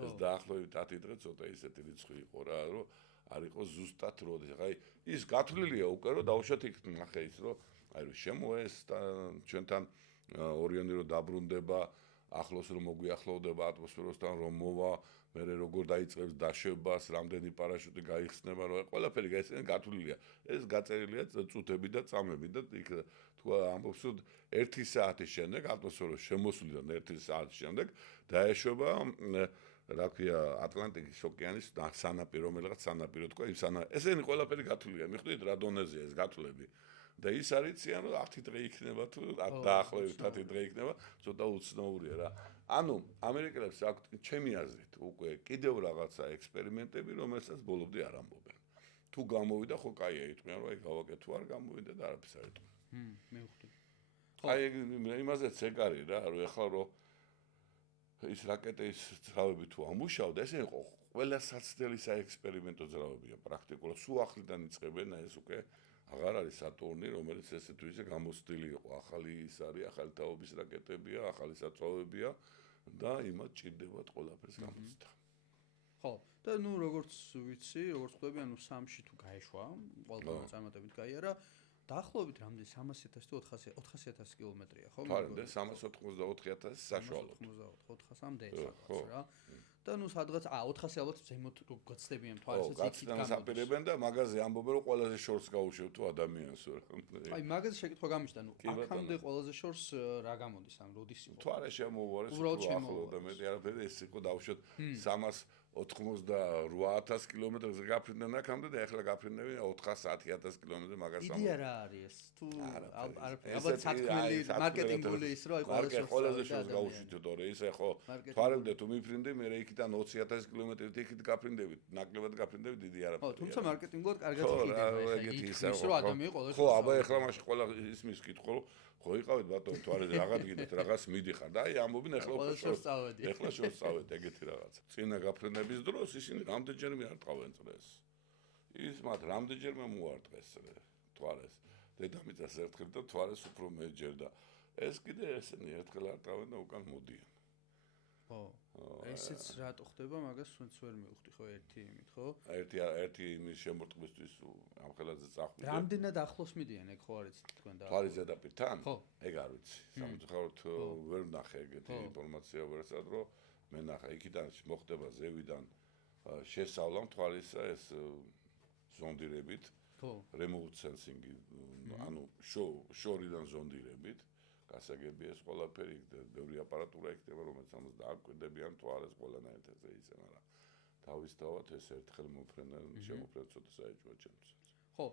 ეს დაახლოებით 10 დღე ცოტა ისეთი რიცხვი იყო რა რომ არ იყო ზუსტად როდის აი ის გათვლილია უკვე რომ დავუშვათ იქ ნახე ის რომ აი რომ შემოეს ჩვენთან ორიონი რომ დაბრუნდება ახლოს რომ მოგვიახლოვდება ატმოსფეროსთან რომ მოვა მე როგორ დაიწყებს დაშვებას რამდენი პარაშუტი გაიხსნება რომ ყველაფერი გათვლილია ეს გაწერილია წუთები და წამები და იქ თუ ამბობს რომ 1 საათის შემდეგ ატმოსფეროს შემოსვლიდან 1 საათის შემდეგ დაეშვება რა ქვია ატლანტიკის ოკეანის სანაპირო რომელიღაც სანაპირო თქვა იმ ესენი ყველაფერი გათვლილია მიხვდით რა დონეზეა ეს გათვლები და ის არიციან რომ 10 დღე იქნება თუ დაახლოებით 10 დღე იქნება ცოტა უცნაურია რა ანუ ამერიკელებს აქვთ ჩემი აზრით უკვე კიდევ რაღაცა ექსპერიმენტები, რომელსაც ბოლომდე არ ამბობენ. თუ გამოვიდა, ხო კაია იტყვიან, რომ აი გავაკეთე თუ არ გამოვიდა და არაფერს არ იტყვიან. მივხვდი. აი იმაზეც ეგ არის რა, რომ ეხლა რომ ის რაკეტის ძრავები თუ ამუშავდა, ესე იყო ყველა საცდელი საექსპერიმენტო ძრავებია პრაქტიკულად. სულ ახლიდან იწყებენ ეს უკვე აღარ არის სატურნი, რომელიც ესე თუ ისე გამოცდილი იყო. ახალი ის არის, ახალი თაობის რაკეტებია, ახალი საწვავებია და იმათ ჭირდებათ ყველაფერს გამოცდა. ხო, და ნუ როგორც ვიცი, როგორც ხვდები, ანუ სამში თუ გაეშვა, ყველგან წარმატებით გაიარა. დაახლოებით რამდენი 300,000 თუ 400,000 კილომეტრია, ხო? ფარდე 384,000 საშუალოდ. 400-მდე სადღაც რა. და ნუ სადღაც 400 ალბათ ზემოთ გაცდებიან თვალსაჩინო. გაცდას აპირებენ და მაღაზია ამბობენ რომ ყველაზე შორს გაუშვებ თუ ადამიანს რა. აი მაგაზე შეკითხვა გამიშდა, ნუ აქამდე ყველაზე შორს რა გამოდის, ან როდის იყო? თუ არა შემოვარეს თუ ახლო და მეტი არაფერი ეს იყო დავუშვათ 388,000 კილომეტრზე გაფრინდნენ აქამდე და ახლა გაფრინდნენ 410,000 კილომეტრზე მაგას ამბობენ. იდეა რა არის ეს? თუ ალბათ სათქმელი მარკეტინგული ის რო აი ყველაზე შორს გაუშვით თორე ისე ხო თვარებდე თუ მიფრინდი მე იქიდან 20,000 კილომეტრით იქით გაფრინდებით, ნაკლებად გაფრინდებით დიდი არაფერი. ხო, თუმცა მარკეტინგულად კარგად იქნება ეს რო ადამიანი ყოველთვის ხო, აბა ეხლა მაშინ ყველა ისმის კითხო ხო იყავით ბატონო თვარე რაღაც გიდეთ რაღაც მიდიხარ და აი ამბობენ ეხლა შორს წავედი. ეხლა შორს წავედი ეგეთი რაღაც. წინა გაფრინდების დროს ისინი რამდენჯერმე არ ტყავენ წრეს. ის მათ რამდენჯერმე მოარტყეს თვარეს. დედამიწას ერთხელ და თვარეს უფრო მეჯერ და ეს კიდე ესენი ერთხელ არ ტყავენ და უკან მოდიან. ხო. ესეც რატო ხდება, მაგას თუნდაც ვერ მივხვდი ხო ერთი იმით, ხო? ერთი იმის შემორტყმისთვის ამ ხელაზე წახვიდე. რამდენად ახლოს მიდიან ეგ ხო არის თქვენ და თვალის ზედაპირთან? ხო. ეგ არ ვიცი. სამწუხაროდ ვერ ვნახე ეგეთი ინფორმაცია ვერცად, რომ მე ნახე იქიდან მოხდება ზევიდან შესავლა თვალისა ეს ზონდირებით. ხო. remote sensing-ი, ანუ შორიდან ზონდირებით. გასაგებია ეს ყველაფერი ბევრი აპარატურა იქნება რომელიც ამას დააკვირდებიან თვალეს ყველანაირად ესე ისე მაგრამ თავისთავად ეს ერთხელ მოფრენენ შემოფრენ ცოტა საეჭვო ჩემს ხო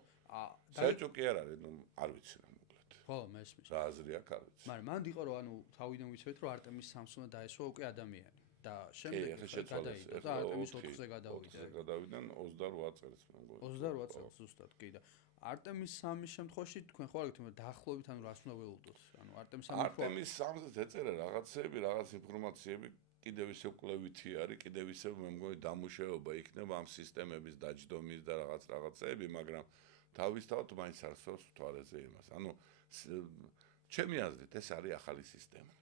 საეჭვო კი არ არის ნუ არ ვიცი რა მოკლედ ხო მესმის რა აზრი აქვს არ ვიცი მაგრამ მანდ იყო რომ ანუ თავიდან ვიცით რომ არტემის 3-მა დაესვა უკვე ადამიანი და შემდეგ გადაიდო და არტემის 4-ზე გადავიდან 28 წელს მე მგონი 28 წელს ზუსტად კი და არტემის 3-ის შემთხვევაში თქვენ ხო არ გითხრათ დაახლოებით ანუ რას უნდა ველოდოთ ანუ არტემის 3-ზე ეწერა რაღაცები რაღაც ინფორმაციები კიდევ ისე კვლევითი არის კიდევ ისე მე მგონი დამუშავება იქნება ამ სისტემების დაჯდომის და რაღაცეები მაგრამ თავისთავად მაინც არსებობს თვალეზე იმას ანუ ჩემი აზრით ეს არის ახალი სისტემა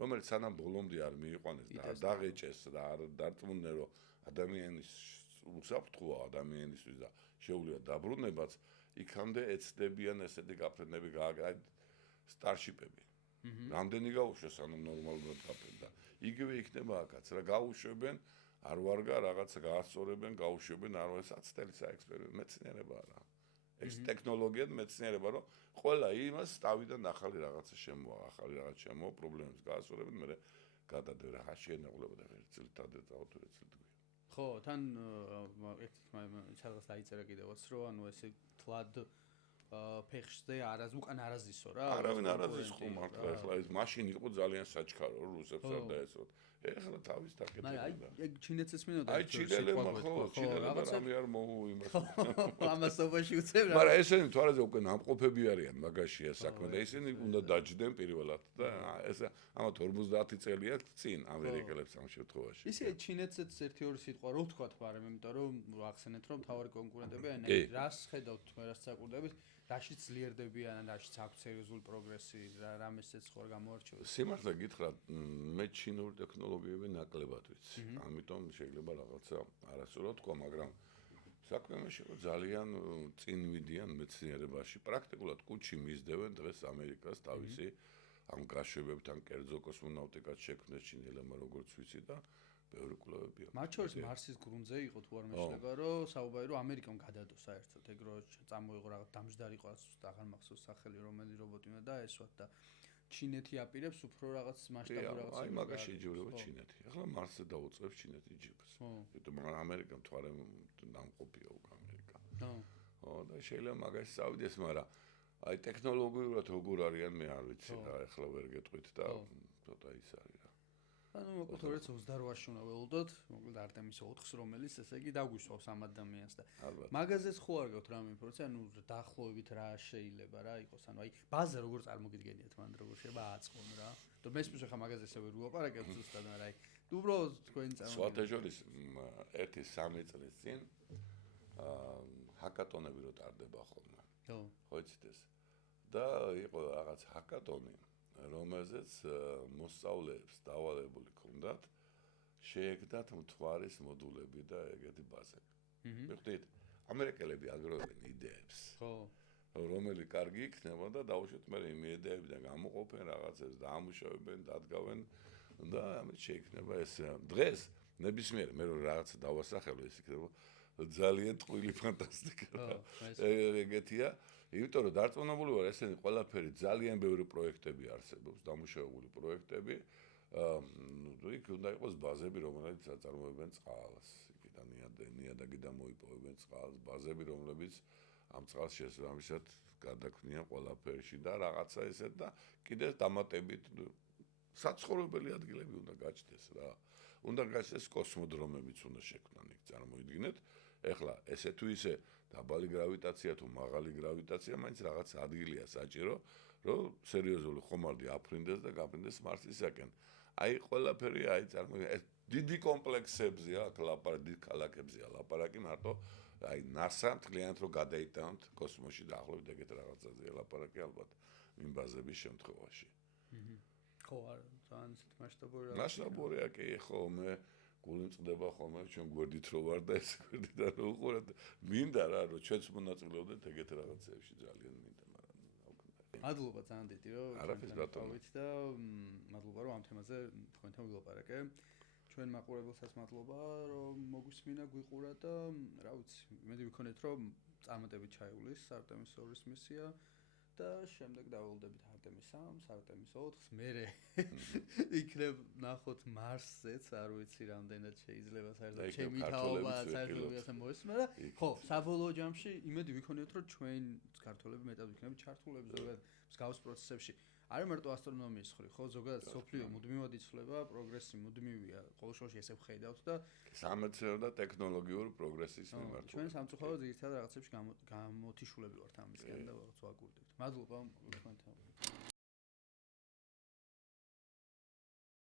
რომელიც სანამ ბოლომდე არ მიიყვანეს და დაღეჭეს და არ დარწმუნდნენ რომ ადამიანის უსაფრთხოა ადამიანისთვის და შეუძლია დაბრუნებაც იქამდე ეცდებიან ესეთი გაფრენები გააკეთონ სტარშიპები. რამდენი გაუშვეს ანუ ნორმალურად გაფრენდა. იგივე იქნება აქაც რა გაუშვებენ, არ ვარგა რაღაცა გაასწორებენ, გაუშვებენ არ ვასაცდელი საექსპერიმენტო მეცნიერება რა. ეს ტექნოლოგია და მეცნიერება რომ ყველა იმას თავიდან ახალი რაღაცა შემოა, ახალი რაღაც შემოა, პრობლემებს გაასწორებენ, მე გადადე რა შეენაღვლება და ერთ წელს დადეწავთ ერთ წელს. ხო, თან სადღაც დაიწერა კიდევაც რომ ანუ ესე თლად ფეხშზე უკან არაზისო რა. არავინ არაზის ხო მართლა ეხლა ეს მაშინ იყო ძალიან საჩქარო რუსებს არ დაესვათ. ეხლა თავის დაკეთება. მაგრამ აი ეგ ჩინეთს მინდა აი ჩინელებმა ხო ჩინელებმა რამე არ მოუიმას. ამასობაში უცებ რა. მაგრამ ესენი თვალზე უკვე ნამყოფები არიან მაგაშია საქმე და ისინი უნდა დაჯდნენ პირველად და ეს ამათ 50 წელია წინ ამერიკელებს ამ შემთხვევაში. ისე ჩინეთსაც 1-2 სიტყვა რო ვთქვათ, მაგრამ იმიტომ რომ ახსენეთ რომ თავარი კონკურენტები არიან, რას ხედავთ მე რას საკურდებით? რაშიც ძლიერდებიან, რაშიც აქვს სერიოზული პროგრესი, რამესაც ხوار გამოარჩევს. სიმართლე გითხრათ, მე ჩინური ტექნოლოგიები ნაკლებად ვიცი. ამიტომ შეიძლება რაღაცა არასწორად თქვა, მაგრამ საქმე შეიძლება ძალიან წინ მიდიან მეცნიერებაში. პრაქტიკულად კუჩი მისდევენ დღეს ამერიკას თავისი ამ გაშვებებთან, კერძო კოსმონავტიკას შექმნეს ჩინელებმა, როგორც ვიცი და ბევრი კვლევებია. მათ შორის მარსის გრუნტზე იყო თუ არ მეშლება, რომ საუბარი რომ ამერიკამ გადადო საერთოდ, ეგ რო წამოიღო რაღაც დამჯდარი ყავს, აღარ მახსოვს სახელი, რომელი რობოტი უნდა დაესვათ და ჩინეთი აპირებს უფრო რაღაც მასშტაბურ რაღაცას. აი მაგაში იჯერება ჩინეთი. ახლა მარსზე დაუწყებს ჩინეთი ჯიპს. იმიტომ რომ ამერიკამ თვარე დამყოფია უკვე ამერიკა. ხო და შეიძლება მაგაში წავიდეს, მაგრამ აი ტექნოლოგიურად როგორ არიან მე არ ვიცი რა, ახლა ვერ გეტყვით და ცოტა ის არის რა. ანუ მოკლედ 2028-ში უნდა ველოდოთ, მოკლედ არტემის 4-ს, რომელიც ესე იგი დაგვისვავს ამ ადამიანს და მაგაზეც ხო არ გაქვთ რამე ინფორმაცია, ანუ დაახლოებით რა შეიძლება რა იყოს, ანუ აი ბაზა როგორ წარმოგიდგენიათ მან როგორ შეიძლება აწყონ რა. და მესმის ხა მაგაზე ესე ვერ ვილაპარაკებ ზუსტად, მაგრამ აი უბრალოდ თქვენი წარმოგიდგენიათ. სვათეჟორის 1-3 წლის წინ ჰაკატონები რო ტარდება ხოლმე. ხო იცით ეს. და იყო რაღაც ჰაკატონი რომელზეც მოსწავლეებს დავალებული ჰქონდათ შეეგდათ მთვარის მოდულები და ეგეთი ბაზები. მივხვდით? ამერიკელები აგროვებენ იდეებს. ხო. რომელი კარგი იქნება და დაუშვათ მე იმ იდეებიდან გამოყოფენ რაღაცებს და ამუშავებენ, დადგავენ და ამით შეიქმნება ეს დღეს ნებისმიერ მე რომ რაღაცა დავასახელო ეს იქნება ძალიან ტყუილი ფანტასტიკა. ეგეთია. იმიტომ რომ დარწმუნებული ვარ ესენი ყველაფერი ძალიან ბევრი პროექტები არსებობს, დამუშავებული პროექტები. იქ უნდა იყოს ბაზები, რომელიც აწარმოებენ წყალს. იქიდან ნიადაგიდან მოიპოვებენ წყალს, ბაზები, რომლებიც ამ წყალს შესაბამისად გადაქმნიან ყველაფერში და რაღაცა ესეთ და კიდევ დამატებით საცხოვრებელი ადგილები უნდა გაჩნდეს რა. უნდა გაჩნდეს კოსმოდრომებიც უნდა შექმნან იქ წარმოიდგინეთ. ეხლა ესე თუ ისე დაბალი გრავიტაცია თუ მაღალი გრავიტაცია, მაინც რაღაც ადგილია საჭირო, რომ სერიოზული ხომალდი აფრინდეს და გაფრინდეს მარსისაკენ. აი ყველაფერი აი წარმოიდგინეთ დიდი კომპლექსებზე აქ ლაპარაკი ქალაქებზეა ლაპარაკი მარტო აი NASA-მ თლიანად რო გადაიტანთ კოსმოსში დაახლოებით ეგეთ რაღაცაზეა ლაპარაკი ალბათ იმ ბაზების შემთხვევაში. ხო არა ძალიან ისეთ მასშტაბურია. მასშტაბურია კი ხო მე გული მწყდება ხოლმე ჩვენ გვერდით რო ვარ და ეს გვერდიდან რო უყურეთ მინდა რა რომ ჩვენც მონაწილეობდეთ ეგეთ რაღაცებში ძალიან მინდა მაგრამ მადლობა ძალიან დიდი რომ არაფერს ბატონო და მადლობა რომ ამ თემაზე თქვენთან ვილაპარაკე ჩვენ მაყურებელსაც მადლობა რომ მოგვისმინა გვიყურა და რა ვიცი იმედი ვიქონეთ რომ წარმატებით ჩაივლის არტემის 2-ის მისია და შემდეგ დაველოდებით არტემის 3-ს, არტემის 4-ს, მერე იქნებ ნახოთ მარსზეც, არ ვიცი რამდენად შეიძლება საერთოდ ჩემი თაობა საერთოდ მოესმე და ხო, საბოლოო ჯამში იმედი ვიქონიოთ რომ ჩვენ ქართველები მეტად ვიქნებით ჩართულები ზოგადად მსგავს პროცესებში. არა მარტო ასტრონომიის ხრი, ხო, ზოგადად სოფლიო მუდმივად იცვლება, პროგრესი მუდმივია, ყოველ შემთხვევაში ესე ვხედავთ და სამეცნიერო და ტექნოლოგიური პროგრესის მიმართ. ჩვენ სამწუხაროდ ძირითადად რაღაცებში გამოთიშულები ვართ ამისგან და ვაგურდებთ. მადლობა თქვენთან.